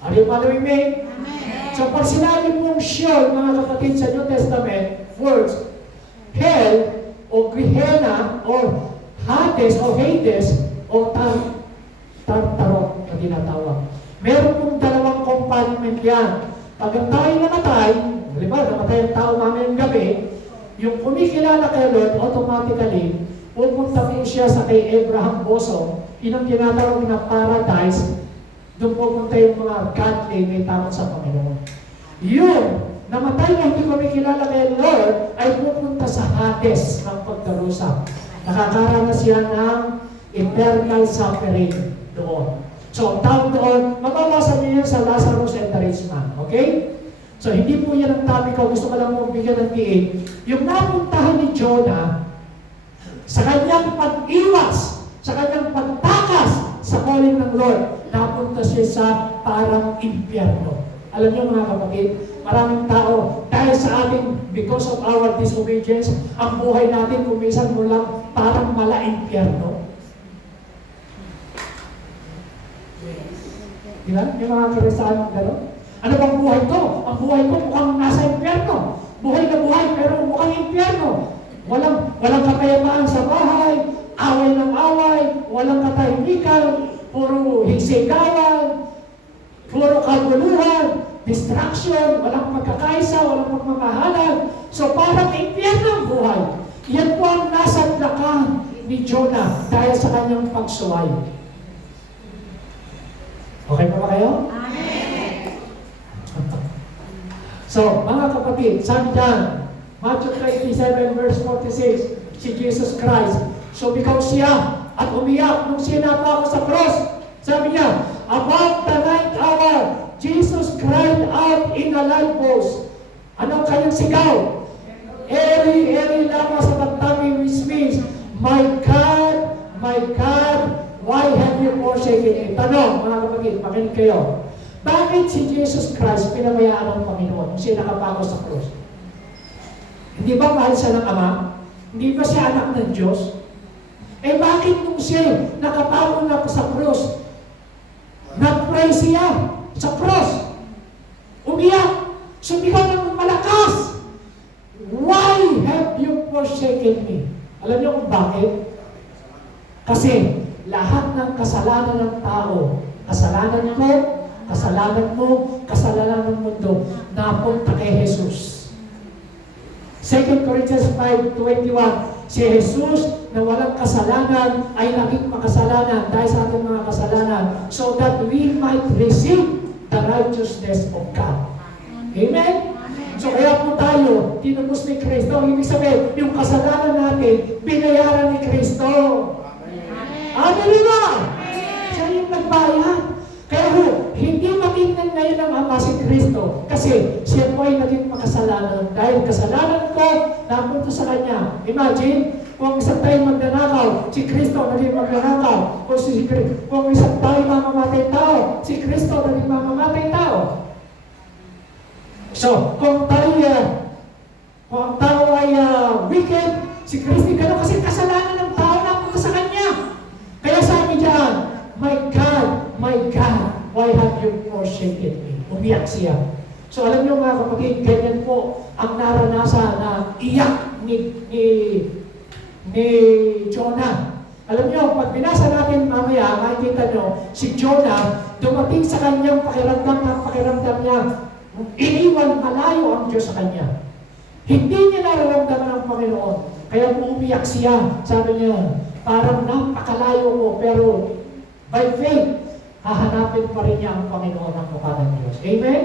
Are you following me? Amen. So pag sinabi mong Sheol, mga kapatid, sa New Testament, words, hell o Gehenna or Hades o Hades o Tartarok na tinatawag. Meron pong dalawang compartment yan. Pag ang tayo namatay, halimbawa namatay ang tao mamayang gabi, yung kumikilala kay Lord, automatically, pupunta po siya sa kay Abraham Boso, yun ang tinatawag na paradise, doon pupunta yung mga godly may takot sa Panginoon. Yun, namatay na hindi kumikilala kay Lord, ay pupunta sa Hades ng pagdarusa. Nakakaranas siya ng eternal suffering doon. So, ang tawag doon, mababasa niyo yan sa Lazarus and the rich man. Okay? So, hindi po yan ang topic ko. Gusto ko lang mo bigyan ng diin. Yung napuntahan ni Jonah, sa kanyang pag-iwas, sa kanyang pagtakas sa calling ng Lord, napunta siya sa parang impyerno. Alam niyo mga kapatid, maraming tao, dahil sa ating, because of our disobedience, ang buhay natin kumisan mo lang parang mala impyerno. Di ba? Yung mga karisahan ng gano'n. Ano bang buhay to? Ang buhay ko mukhang nasa impyerno. Buhay na buhay pero mukhang impyerno. Walang kapayapaan sa bahay, away ng away, walang katahimikan, puro higsigawan, puro kaguluhan, distraction, walang pagkakaisa, walang pagmamahalan. So parang impyerno ang buhay. Yan po ang nasa lakan ni Jonah dahil sa kanyang pagsuway. Okay pa ba kayo? Amen. So, mga kapatid, sabi dyan, Matthew 27 verse 46, si Jesus Christ, sumigaw siya at umiyak nung sinapa ako sa cross. Sabi niya, about the ninth hour, Jesus cried out in a loud voice. Anong kanyang sigaw? Eli, Eli, lama sabachthani, which means, my God, why have you forsaken me? Tanong, mga kapatid, makinig kayo. Bakit si Jesus Christ pinabayaan ng Panginoon kung siya nakapako sa krus? Hindi ba mahal siya ng Ama? Hindi ba siya anak ng Diyos? Eh bakit nung siya nakapako na sa krus, nag-pray siya sa krus, umiyak, sumigaw ng malakas, why have you forsaken me? Alam niyo kung bakit? Kasi lahat ng kasalanan ng tao, kasalanan ko, kasalanan mo, kasalanan ng mundo, napunta kay Jesus. 2 Corinthians 5:21, si Jesus na walang kasalanan ay naging makasalanan dahil sa ating mga kasalanan so that we might receive the righteousness of God. Amen? So kaya po tayo, tinubos ni Kristo. Ibig sabihin, yung kasalanan natin, binayaran ni Kristo. Hallelujah! Siya yung nagbayad. Kaya hindi matingnan ngayon ng Ama si Kristo kasi siya po ay naging makasalanan. Dahil kasalanan ko, napunta sa Kanya. Imagine, kung isang tayo magnanakaw, si Kristo naging magnanakaw. Kung isang tayo mamamatay tao, si Kristo naging mamamatay tao. So, kung tayo ay wicked, si Kristo gano'n kasi kasalanan ng tao napunta sa Kanya. Kaya sabi diyan, my God, why have you forsaken me? Umiyak siya. So alam niyo mga kapatid, ganyan po ang naranasan na iyak ni Jonah. Alam niyo, pag binasa natin mamaya, makikita niyo, si Jonah, dumating sa kanyang pakiramdam niya, iniwan malayo ang Diyos sa kanya. Hindi niya nararamdaman ang Panginoon. Kaya po umiyak siya. Sabi niya, parang napakalayo ko, pero by faith, hahanapin pa rin niya ang Panginoon ng mukha ng Diyos. Amen?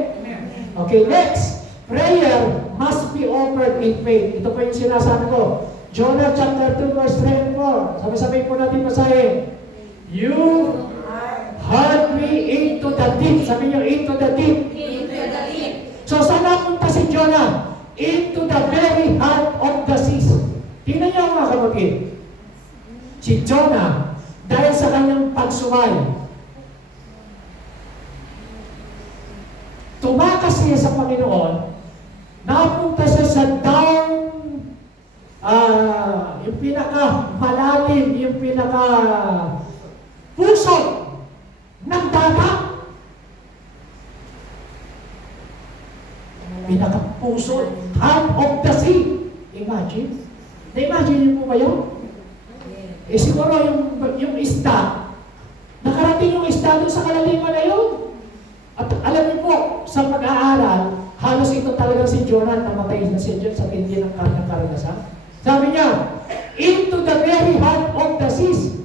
Okay, next. Prayer must be offered in faith. Ito po yung sinasabi ko. Jonah chapter 2 verse 3 and 4. Sabi-sabi po natin basahin. You heard me into the deep. Sabi niyo, into the deep. Into the deep. So, saan napunta si Jonah? Into the very heart of the seas. Tingnan niyo mga kapatid. Si Jonah, dahil sa kanyang pagsuway, tumakas siya sa Panginoon, napunta siya sa down, yung pinaka-malalim, yung pinaka-puso ng dagat. Pinaka-puso, heart of the sea. Imagine. Na-imagine niyo po ba yun? Eh siguro yung isda, nakarating yung isda doon sa kalaliman na yun. At alam niyo po, sa pag-aaral, halos ito talagang si Jonah namatay na si John sa tindi ng kanyang karanasan. Sabi niya, into the very heart of the seas,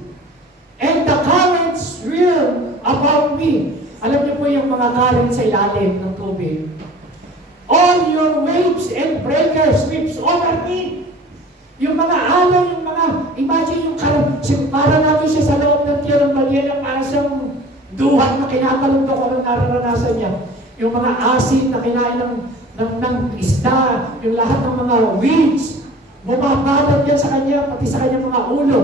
and the currents swirl about me. Alam niyo po yung mga currents sa ilalim ng tubig. All your waves and breakers sweeps over me. Yung mga alon, yung mga, imagine yung para natin siya sa loob ng tiyan ng balyena, para siyang duhat na kinakalundok ko ng nararanasan niya. Yung mga asin na kinain ng isda, yung lahat ng mga weeds, bumabalat yan sa kanya, pati sa kanyang mga ulo.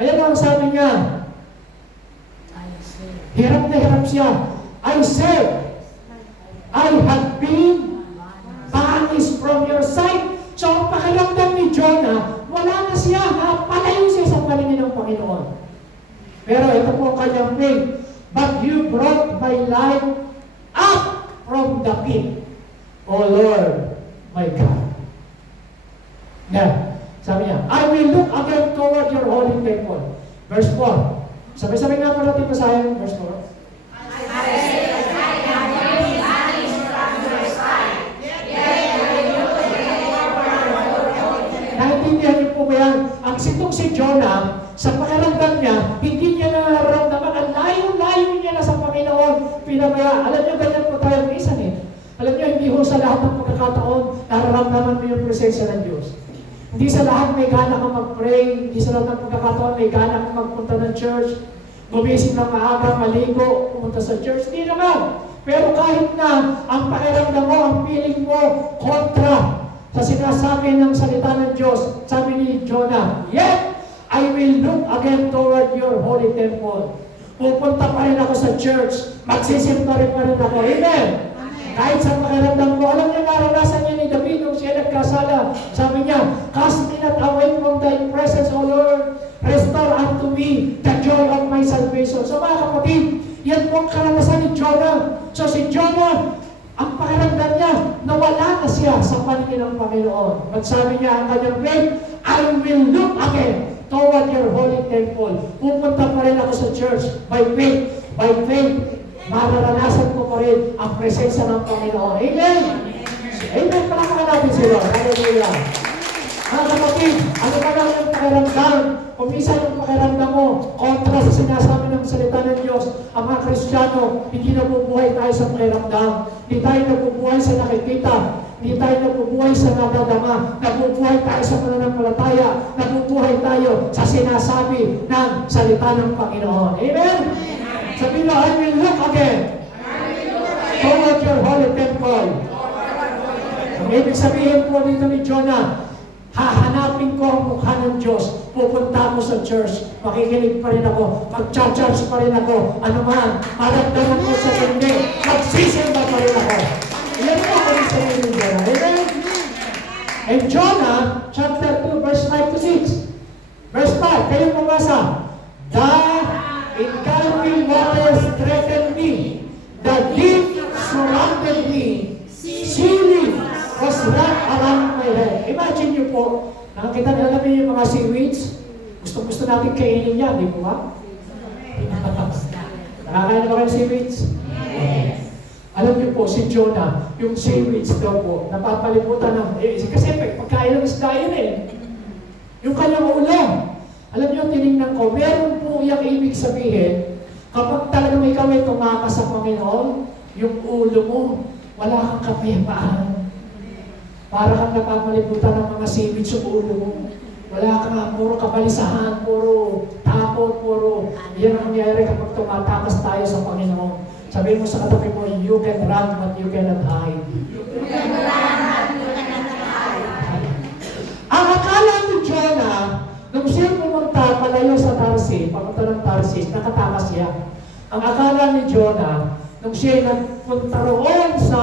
Ayan ang sabi niya, hirap na hirap siya. I said, I have been banished from your sight. So, ang pakiramdam ni Jonah, wala na siya, palayo siya sa paningin ng Panginoon. Pero ito po ang kanyang faith. But you brought my life up from the pit, O Lord, my God. Yan. Sabi niya, I will look again toward your holy temple. Verse 4. Sabay-sabay nga po natin basahin verse 4. Naintindihan niyo po ba yan? Ang sitong si Jonah, sa pakiramdam niya, hindi niya nararamdaman, ang layo-layo niya na sa Panginoon, pinabaya. Alam niyo, ganyan po tayo minsan eh. Alam niyo, hindi ho sa lahat ng pagkakataon, nararamdaman mo yung presensya ng Diyos. Hindi sa lahat may gana kang mag-pray, hindi sa lahat ng pagkakataon may gana kang magpunta ng church, gumising ng maaga, maligo, pumunta sa church. Hindi naman. Pero kahit na ang pakiramdam mo, ang feeling mo, kontra sa sinasabi ng salita ng Diyos, sabi ni Jonah, yet I will look again toward your holy temple. Pupunta pa rin ako sa church, magsisimpa rin pa rin ako. Amen? Kahit sa pakiramdam ko, alam niyo, naranasan niya ni David nung siya nagkasala. Sabi niya, cast me not away from thy presence, O Lord. Restore unto me the joy of my salvation. So mga kapatid, yan po ang karanasan ni Jonah. So si Jonah, ang pakiramdam niya, nawala na siya sa paningin ng Panginoon. Magsabi niya ang kanyang faith, I will look again toward your holy temple. Pupunta pa rin ako sa church by faith. By faith, mararanasan ko pa rin ang presensya ng Panginoon. Amen? Amen. Palakaman natin sila. Hallelujah. Mga kapatid, ano ba lang yung pakiramdam? Kung minsan yung pakiramdam mo, kontra sa sinasabi ng salita ng Diyos, ang mga Kristiyano, hindi nabubuhay tayo sa pakiramdam. Hindi tayo nabubuhay sa nakikita. Hindi tayo nabubuhay sa nadadama. Nabubuhay tayo sa pananampalataya. Nabubuhay tayo sa sinasabi ng salita ng Panginoon. Amen? Sabi mo, I will look again toward your holy temple. Ang ibig sabihin po dito ni Jonah, hahanapin ko ang mukha ng Diyos. Pupunta ako sa church. Makikinig pa rin ako. Mag-charge pa rin ako. Ano man, maramdaman ko sa hindi. Magsisimba pa rin ako. Yan po ako sa sabihin ni Jonah. Amen? And Jonah, chapter 2, verse 5 to 6. Verse 5, kayo pabasa. The engulfing waters threatened me. The deep surrounded me. Seaweed was wrapped around my head. Imagine niyo po, nakakita na namin yung mga seaweeds. Gusto natin kainin yan, di po ba? Nakakain na ba kayo seaweeds? Yes. Alam niyo po, si Jonah, yung seaweeds daw po, napapalibutan ng, kasi pagkain ng isda yun eh. Yung kanyang ulo. Alam niyo, tinignan ko, meron po yung ibig sabihin, kapag talagang ikaw ay tumakas sa Panginoon, yung ulo mo, wala kang kapayapaan. Para kang napapalibutan ng mga seaweeds sa ulo mo. Wala kang puro kabalisahan, puro takot, puro yan ang nangyayari kapag tumatakas tayo sa Panginoon. Sabihin mo sa katabi mo, you can run but you cannot hide. You can run but you cannot hide. Ang akala ni Jonah, nung siya pumunta palayo sa Tarsis, papunta ng Tarsis, nakatakas siya. Ang akala ni Jonah, nung siya nagpunta roon sa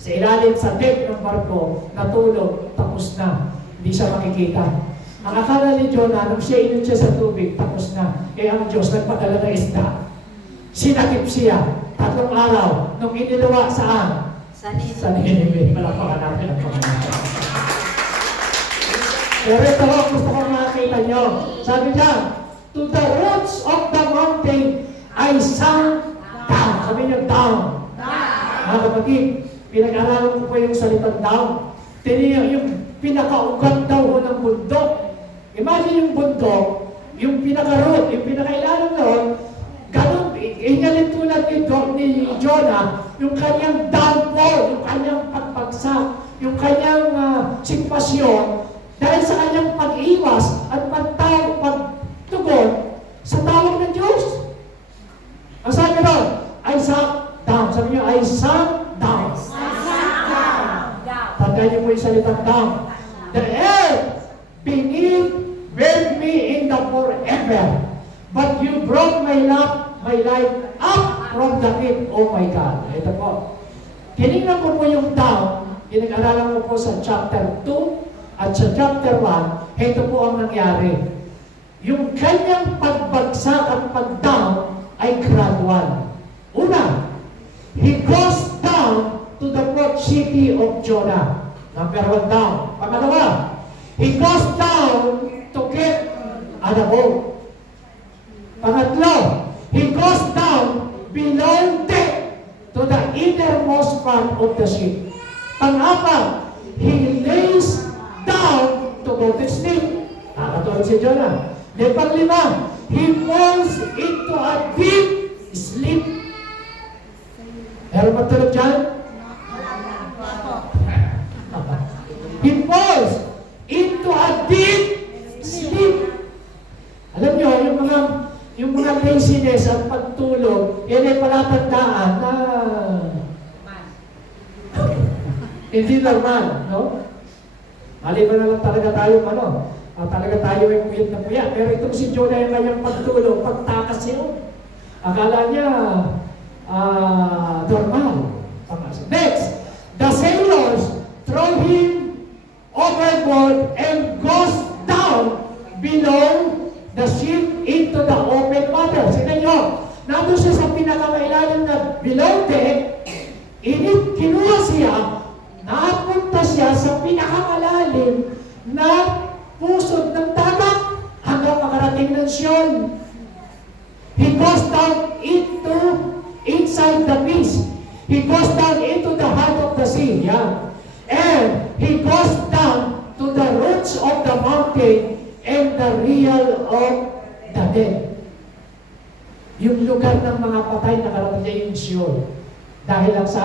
ilalim sa deck ng barko, natulog, tapos na. Hindi siya makikita. Ang akala ni Jonah, nung siya inut siya sa tubig, tapos na. Eh ang Diyos nagpadala ng isda. Sinakip siya. 3 araw. Nung iniluwa saan? Sa Nineveh. Malapakan natin ang Panginoon. Pero ito ho, gusto ko makakita nyo. Sabi niya, to the roots of the mountain, I sank down. Sabi niya, down. Mga kapatid, pinag-aralan ko po yung salitang down. Tiniyo yung pinaka-ugat daw ho ng bundok. Imagine yung bundok, yung pinaka-root, yung pinaka-ilalim doon, ganun, ingalit tulad ni Jonah, yung kanyang downfall, yung kanyang pagbagsak, yung kanyang sitwasyon, dahil sa kanyang pag-iwas at pagtugon sa tawag ng Diyos. Ang sabi ron, I sank down. Sabi niyo, I sank down. Tandaan niyo po yung salitang down. The earth beneath buried me in the forever. But you brought my life up from the pit. Oh my God. Ito po. Tinignan ko po yung down. Pinag-aralan ko po sa chapter 2 at sa chapter 1. Ito po ang nangyari. Yung kanyang pagbagsak at pag-down ay gradual. Una, he goes down to the port city of Jonah. Number 1 down. Pangalawa, he goes down to get a boat. Pangatlo, he goes down below deck to the innermost part of the ship. Pang-apat, he lays down to go to sleep. Nakatulog si Jonah. Then pang-lima, he falls into a deep sleep. Meron matulog dyan? He falls into a deep sleep. Alam nyo, yung mga laziness at pagtulog, yan ay palatandaan na hindi normal, no? Maliban na lang talaga tayo, talaga tayo ay puyat na puyat. Pero itong si Jonah yung kanyang pagtulog, pagtakas yun. Akala niya, normal. Next, the sailors throw him overboard and goes down below the ship into the open water. Sige nyo, nandun siya sa pinakamailalim na below deck, kinuha siya, napunta siya sa pinakamalalim na pusod ng dagat hanggang makarating ng Sion. He goes down inside the beast. He goes down into the heart of the sea. Yeah. And he goes down to the roots of the mountain and the real of the dead. Yung lugar ng mga patay nakarating niya yung Sion. Dahil lang sa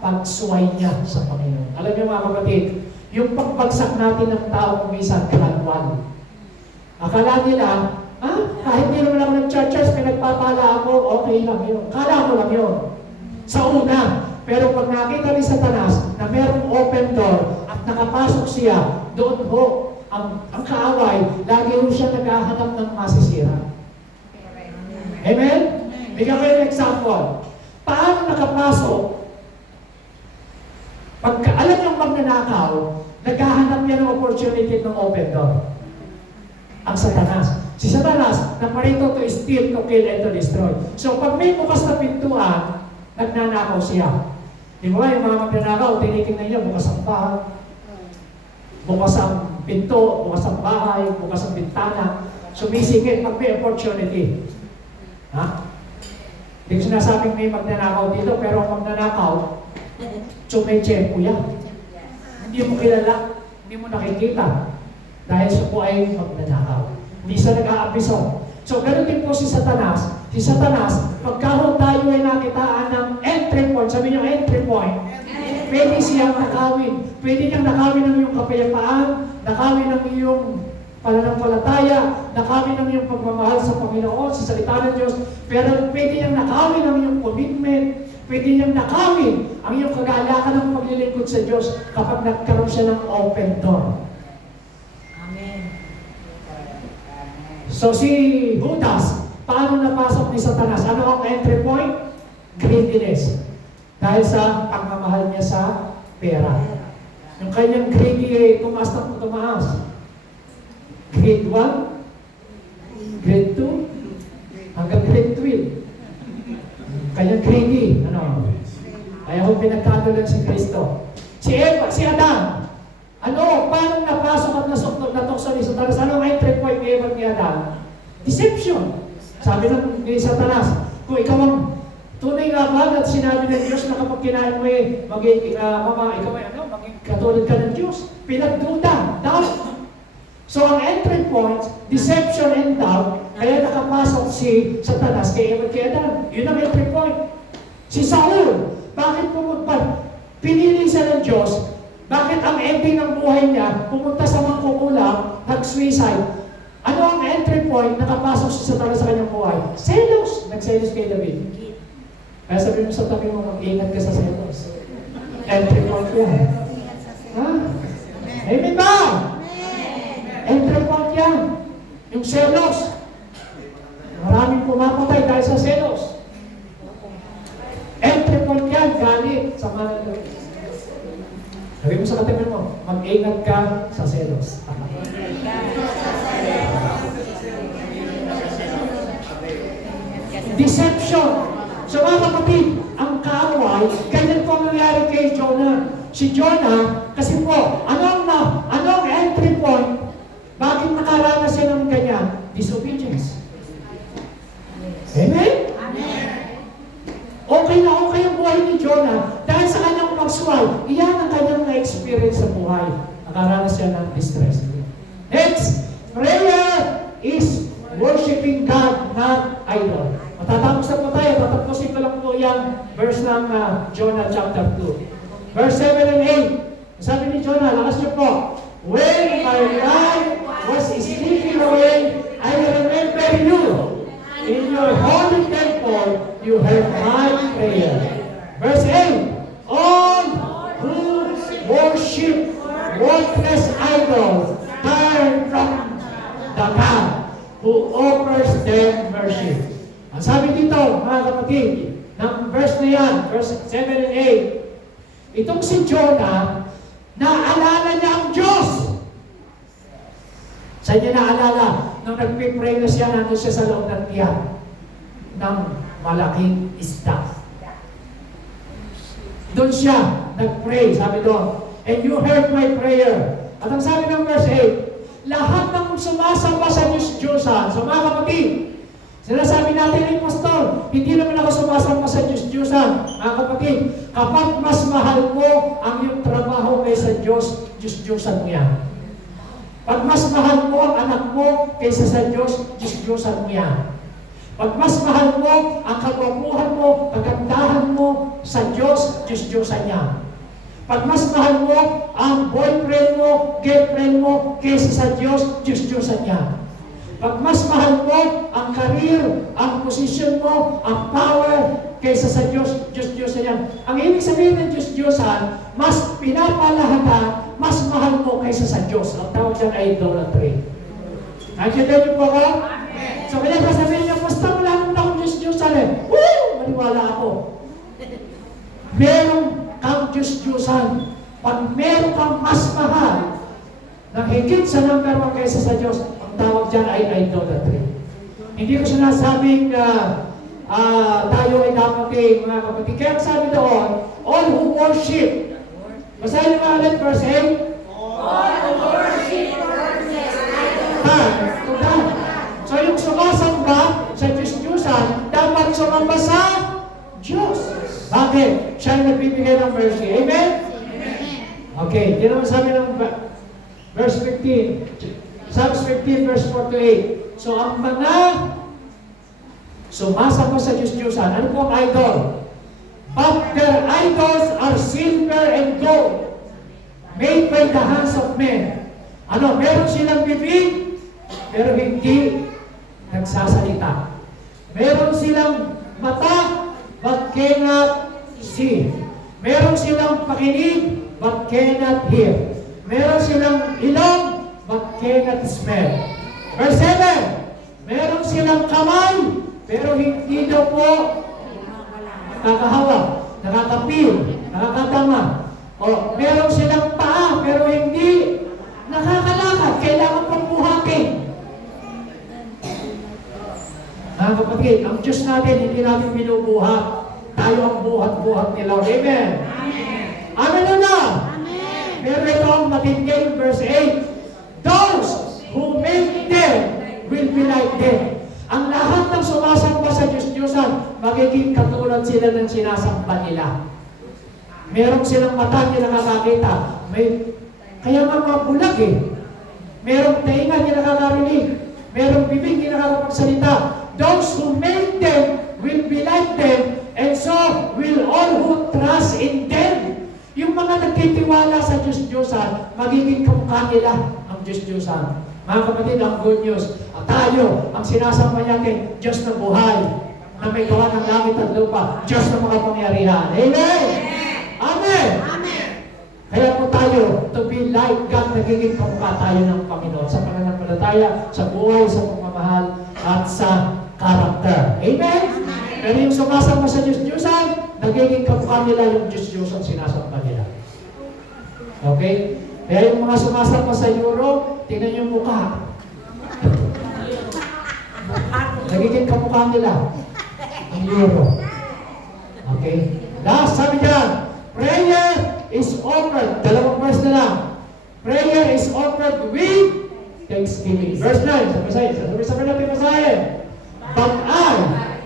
pagsuway niya sa Panginoon. Alam niyo mga kapatid, yung pagbagsak natin ng tao kumisan gradual. Akala nila, kahit di naman ako nag-church, pinagpapala ako, okay lang yun. Kala ko lang yun. Sa una. Pero pag nakita ni Satanas na merong open door at nakapasok siya, doon ho, ang kaaway, lagi ho siya naghahanap ng masisira. Amen? Bigyan ko yung example. Paano nakapasok? Pagka alam yung magnanakaw, naghahanap niya ng opportunity ng open door. Ang Satanas. Si Satanas, naparito to steal, to kill, and to destroy. So pag may bukas na pintuan, nagnanakaw siya. Di ba yung mga magnanakaw, tinitingnan niya, bukas ang bahay, bukas ang pinto, bukas ang bahay, bukas ang bintana. Sumisingit pag may opportunity. Ha? Hindi ko sinasabing may magnanakaw dito, pero ang magnanakaw, tsumechempo yan. Hindi mo kilala, hindi mo nakikita. Dahil siya po ay magnanakaw. Hindi siya nag-aabiso. So, ganoon din po si Satanas. Si Satanas, pagkahon tayo ay nakitaan ng entry point, sabi niyo entry point, pwede siyang nakawin. Pwede niyang nakawin ang iyong kapayapaan, nakawin ang iyong pananampalataya, nakawin ang iyong pagmamahal sa Panginoon, sa salita ng Diyos, pero pwede niyang nakawin ang iyong commitment, pwede niyang nakawin ang iyong kagalakan ng paglilingkod sa Diyos kapag nagkaroon siya ng open door. So si Judas, paano napasok ni Satanas? Ano ang entry point? Dahil sa pagmamahal niya sa pera. Yung kanyang grade ay tumaas na tumaas. Grade 1, grade 2, hanggang grade 12. Kanyang grade, kaya kung pinagkatulan si Kristo. Si Eva, si Adan, paano napasok at natukso ni Satanas? Ano ang entry point ni Eva ni Adan? Deception. Sabi ni Satanas, kung ikaw ang tunay nga ba at sinabi ng Diyos na kapag kinain mo maging katulad ka ng Diyos. Pinagduda, doubt. So ang entry point, deception and doubt, kaya nakapasok si Satanas kay Eva kay Adan. Yun ang entry point. Si Saul, bakit pinili siya ng Diyos? Bakit ang ending ng buhay niya, pumunta sa mangkukulam, nag-suicide? Ano ang entry point, nakapasok si Satanas sa kanyang buhay? Selos! Nagselos kay David. Kaya sabi mo sa tabi mo, mag-ingat ka sa selos. Entry point yan. Ha? Amen ba? Entry point yan. Yung selos. Maraming pumapatay dahil sa selos. Entry point yan, galit sa mga nalawin. Sabi mo sa katabi mo, mag-ingat ka sa selos. Deception. So mga kapatid, ang kaaway, ganyan po ang nangyari kay Jonah. Si Jonah, kasi po, anong entry point? Bakit nakaranas siya ng ganyan? Disobedience. Amen? Okay na okay ang buhay ni Jonah dahil sa kanyang pagsuway. Iyan ang kanyang na-experience sa buhay. Nakaranas siya ng distress. Next, prayer is worshiping God, not idol. Matatapos na po tayo. Tatapusin ko lang po yung verse ng Jonah chapter 2. Verse 7 and 8. Sabi ni Jonah, lakas niyo po. When my life was slipping away, I remember you. In your holy temple, you heard my prayer. Verse 8. All who worship worthless idols turn from the God who offers them worship. Ang sabi dito, mga kapatid, ng verse na yan, verse 7 and 8, itong si Jonah, naalala niya ang Diyos. Sa niya naalala, nung nagpipray na siya, nandun siya sa loob ng tiyan ng malaking isda. Doon siya nagpray, sabi doon, and you heard my prayer. At ang sabi ng verse 8, lahat ng sumasamba sa Diyos-Diyosan, so mga kapatid, sinasabi natin ay pastor, hindi naman ako sumasamba sa Diyos-Diyosan. Mga kapatid, kapag mas mahal mo ang iyong trabaho kaysa Diyos, Diyos-Diyosan mo yan. Pag mas mahal mo ang anak mo kaysa sa Diyos, Diyos-Diyosan mo yan. Pag mas mahal mo ang kagwapuhan mo, kagandahan mo sa Diyos, Diyos-Diyosan yan. Pag mas mahal mo ang boyfriend mo, girlfriend mo kaysa sa Diyos, Diyos-Diyosan yan. Pag mas mahal mo ang career, ang posisyon mo, ang power kaysa sa Diyos, Diyos-Diyosan yan. Ang ibig sabihin ng Diyos-Diyosan, mas pinapalahatan, mas mahal mo kaysa sa Diyos. Ang tawag dyan ay idolatry. Nakikinig niyo po ako? So kaya sasabihin niyo, basta wala akong taong Diyos-Diyosan eh. Woo! Maniwala ako. Meron kang Diyos-Diyosan. Pag meron kang mas mahal, na higit sa number 1 kaysa sa Diyos, tawag dyan ay idolatry. Hindi ko sinasabing tayo ay dapat mga kapatid. Kaya sabi doon, all who worship. Basahin naman ulit, verse 8. All who worship worthless idols To God. So yung sumasamba sa Diyos-Diyosan, dapat sumamba sa Diyos. Bakit? Siya ang nagbibigay ng mercy. Amen? Okay, yun naman sabi ng verse 15. Psalms 15, verse 4 to 8. So, ang mga sumasamba sa Diyos-Diyosan, ano po ang idol? But their idols are silver and gold, made by the hands of men. Meron silang bibig, pero hindi nagsasalita. Meron silang mata, but cannot see. Meron silang pakinig, but cannot hear. Meron silang ilong, but cannot smell. Verse 7, meron silang kamay, pero hindi daw po nakakahawak. nakaka-feel, nakakatama. O, meron silang paa, pero hindi nakakalakad. Kailangan pang buhatin. Mga kapatid, ang Diyos natin, hindi natin binubuhat. Tayo ang buhat-buhat ni Lord. Amen? Amen o na? Pero ito ang matindi, verse 8. Those who make them will be like them. Ang lahat ng sumasamba sa Diyos-Diyosan, magiging katulad sila ng sinasamba nila. Meron silang mata, hindi nakakakita. Kaya nga mabulag eh. Merong tainga, hindi nakakarinig. Merong bibig, hindi nakakapagsalita. Those who make them will be like them, and so will all who trust in them. Yung mga nagtitiwala sa Diyos-Diyosan, magiging kamukha nila ang Diyos-Diyosan. Mga kapatid, ang good news, tayo, ang sinasamba natin, Diyos na buhay, na may gawa ng langit at lupa, Diyos na makapangyarihan. Amen! Amen! Kaya po tayo, to be like God, nagiging kamukha tayo ng Panginoon sa pananampalataya, sa buhay, sa pagmamahal, at sa karakter. Amen? Pero yung sumasamba sa Diyos-Diyosan, nagiging kamukha nila yung Diyos-Diyosan sinasamba nila. Okay? Kaya yung mga sumasamba sa Euro, tingnan yung mukha. Nagiging kamukha nila ang Euro. Okay? Last, sabi dyan, prayer is offered. Dalawang verse na lang. Prayer is offered with thanksgiving. Verse 9, sabi natin masahin. But I,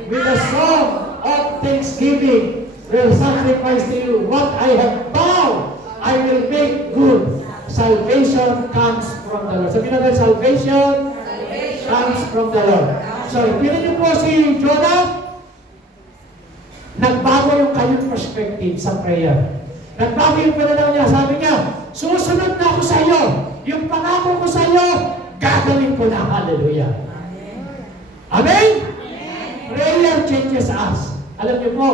with a song of thanksgiving, will sacrifice to you what I have vowed. I will make good. Salvation comes from the Lord. Sabi natin, salvation comes from the Lord. So, pinan niyo po si Jonah, nagbago yung kanyang perspective sa prayer. Nagbago yung pananaw niya. Sabi niya, susunod na ako sa iyo. Yung pangako ko sa iyo, gagawin ko na. Hallelujah. Amen? Prayer changes us. Alam niyo po,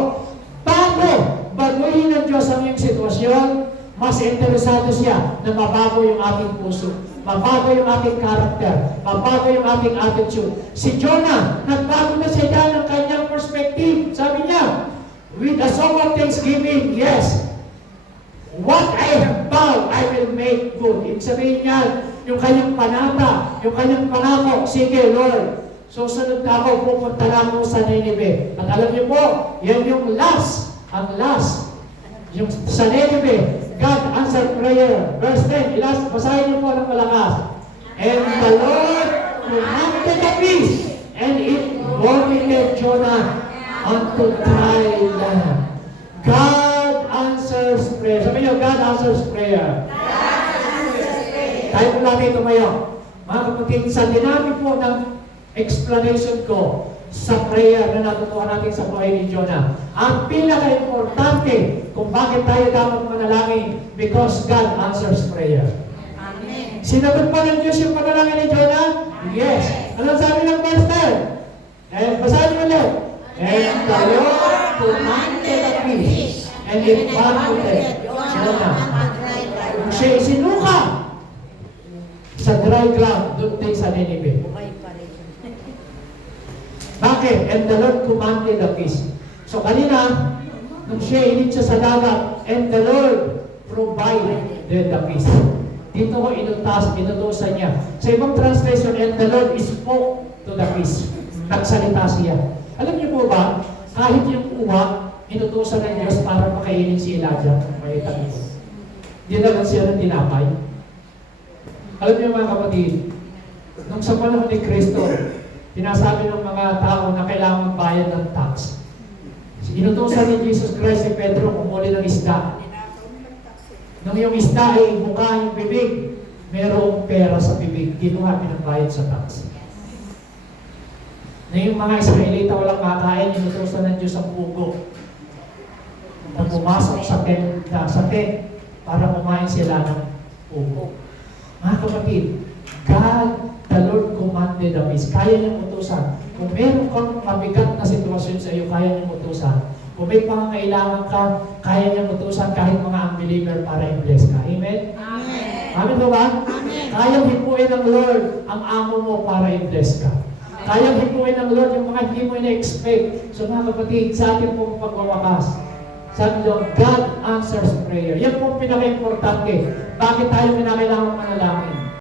baguhin ng Diyos ang iyong sitwasyon, mas interesado siya na mabago yung ating puso, mabago yung ating karakter, mabago yung ating attitude. Si Jonah, nagbago na siya dyan ng kanyang perspective. Sabi niya, with a song of thanksgiving, yes, what I have vowed, I will make good. Ibig sabihin niya, yung kanyang panata, yung kanyang pangako, sige Lord, susunod na ako, pupunta na ako sa Nineveh. At alam niyo po, yan yung last, ang last, yung sa Nineveh, God answered prayer. Verse 10, basahin niyo po ng malakas. And the Lord commanded the peace, and it vomited Jonah unto dry land. God answers prayer. Sabi niyo, God answers prayer. Tayo po natin tumayo. Mga kapatid, sa dinami po ng explanation ko sa prayer na natutuhan natin sa buhay ni Jonah, ang pinaka-importante kung bakit tayo dapat manalangin, because God answers prayer. Amen. Sinagot pa ng Diyos yung panalangin ni Jonah? Yes. Ano sabi ng verse 10? And basahin mo ulit. And the Lord commanded the peace, and it vomited Jonah. Kung siya isinuka sa dry ground, doon tayo sa Nineveh. Bakit? And the Lord commanded the peace. So kanina, nung siya init siya sa dagat, and the Lord provided the peace. Dito ko inutusan niya. Sa ibang translation, and the Lord spoke to the peace. Nagsalita siya. Alam niyo po ba, kahit yung uwa, inutusan ng Diyos para makainin si Elijah, makita niyo. Dinagan siya ng tinapay. Alam niyo mga kapatid, nung sa panahon ni Kristo, sinasabi ng mga tao na kailangan bayad ng tax. Inutusan ni Jesus Christ si Pedro kumuli ng isda. Nung yung isda ay buka yung bibig, merong pera sa bibig, kinuha pinagbayad sa tax. Na yung mga Israelita walang makain, inutusan ng Diyos ang pugo na pumasok sa tent para kumain sila ng pugo. Mga kapatid, God, the Lord commanded the peace. Kaya niyang utusan. Kung meron kang mabigat na sitwasyon sa iyo, kaya niyang utusan. Kung may pangangailangan ka, kaya niyang utusan kahit mga unbeliever para i-bless ka. Amen? Amen. Amen ba? Amen. Kayang hipuin ng Lord ang amo mo para i-bless ka. Kayang hipuin ng Lord yung mga hindi mo ina-expect. So mga kapatid, sa ating pong pagwawakas, Sabi niyo, God answers prayer. Yan po ang pinaka-importante. Bakit tayo kinakailangan manalangin?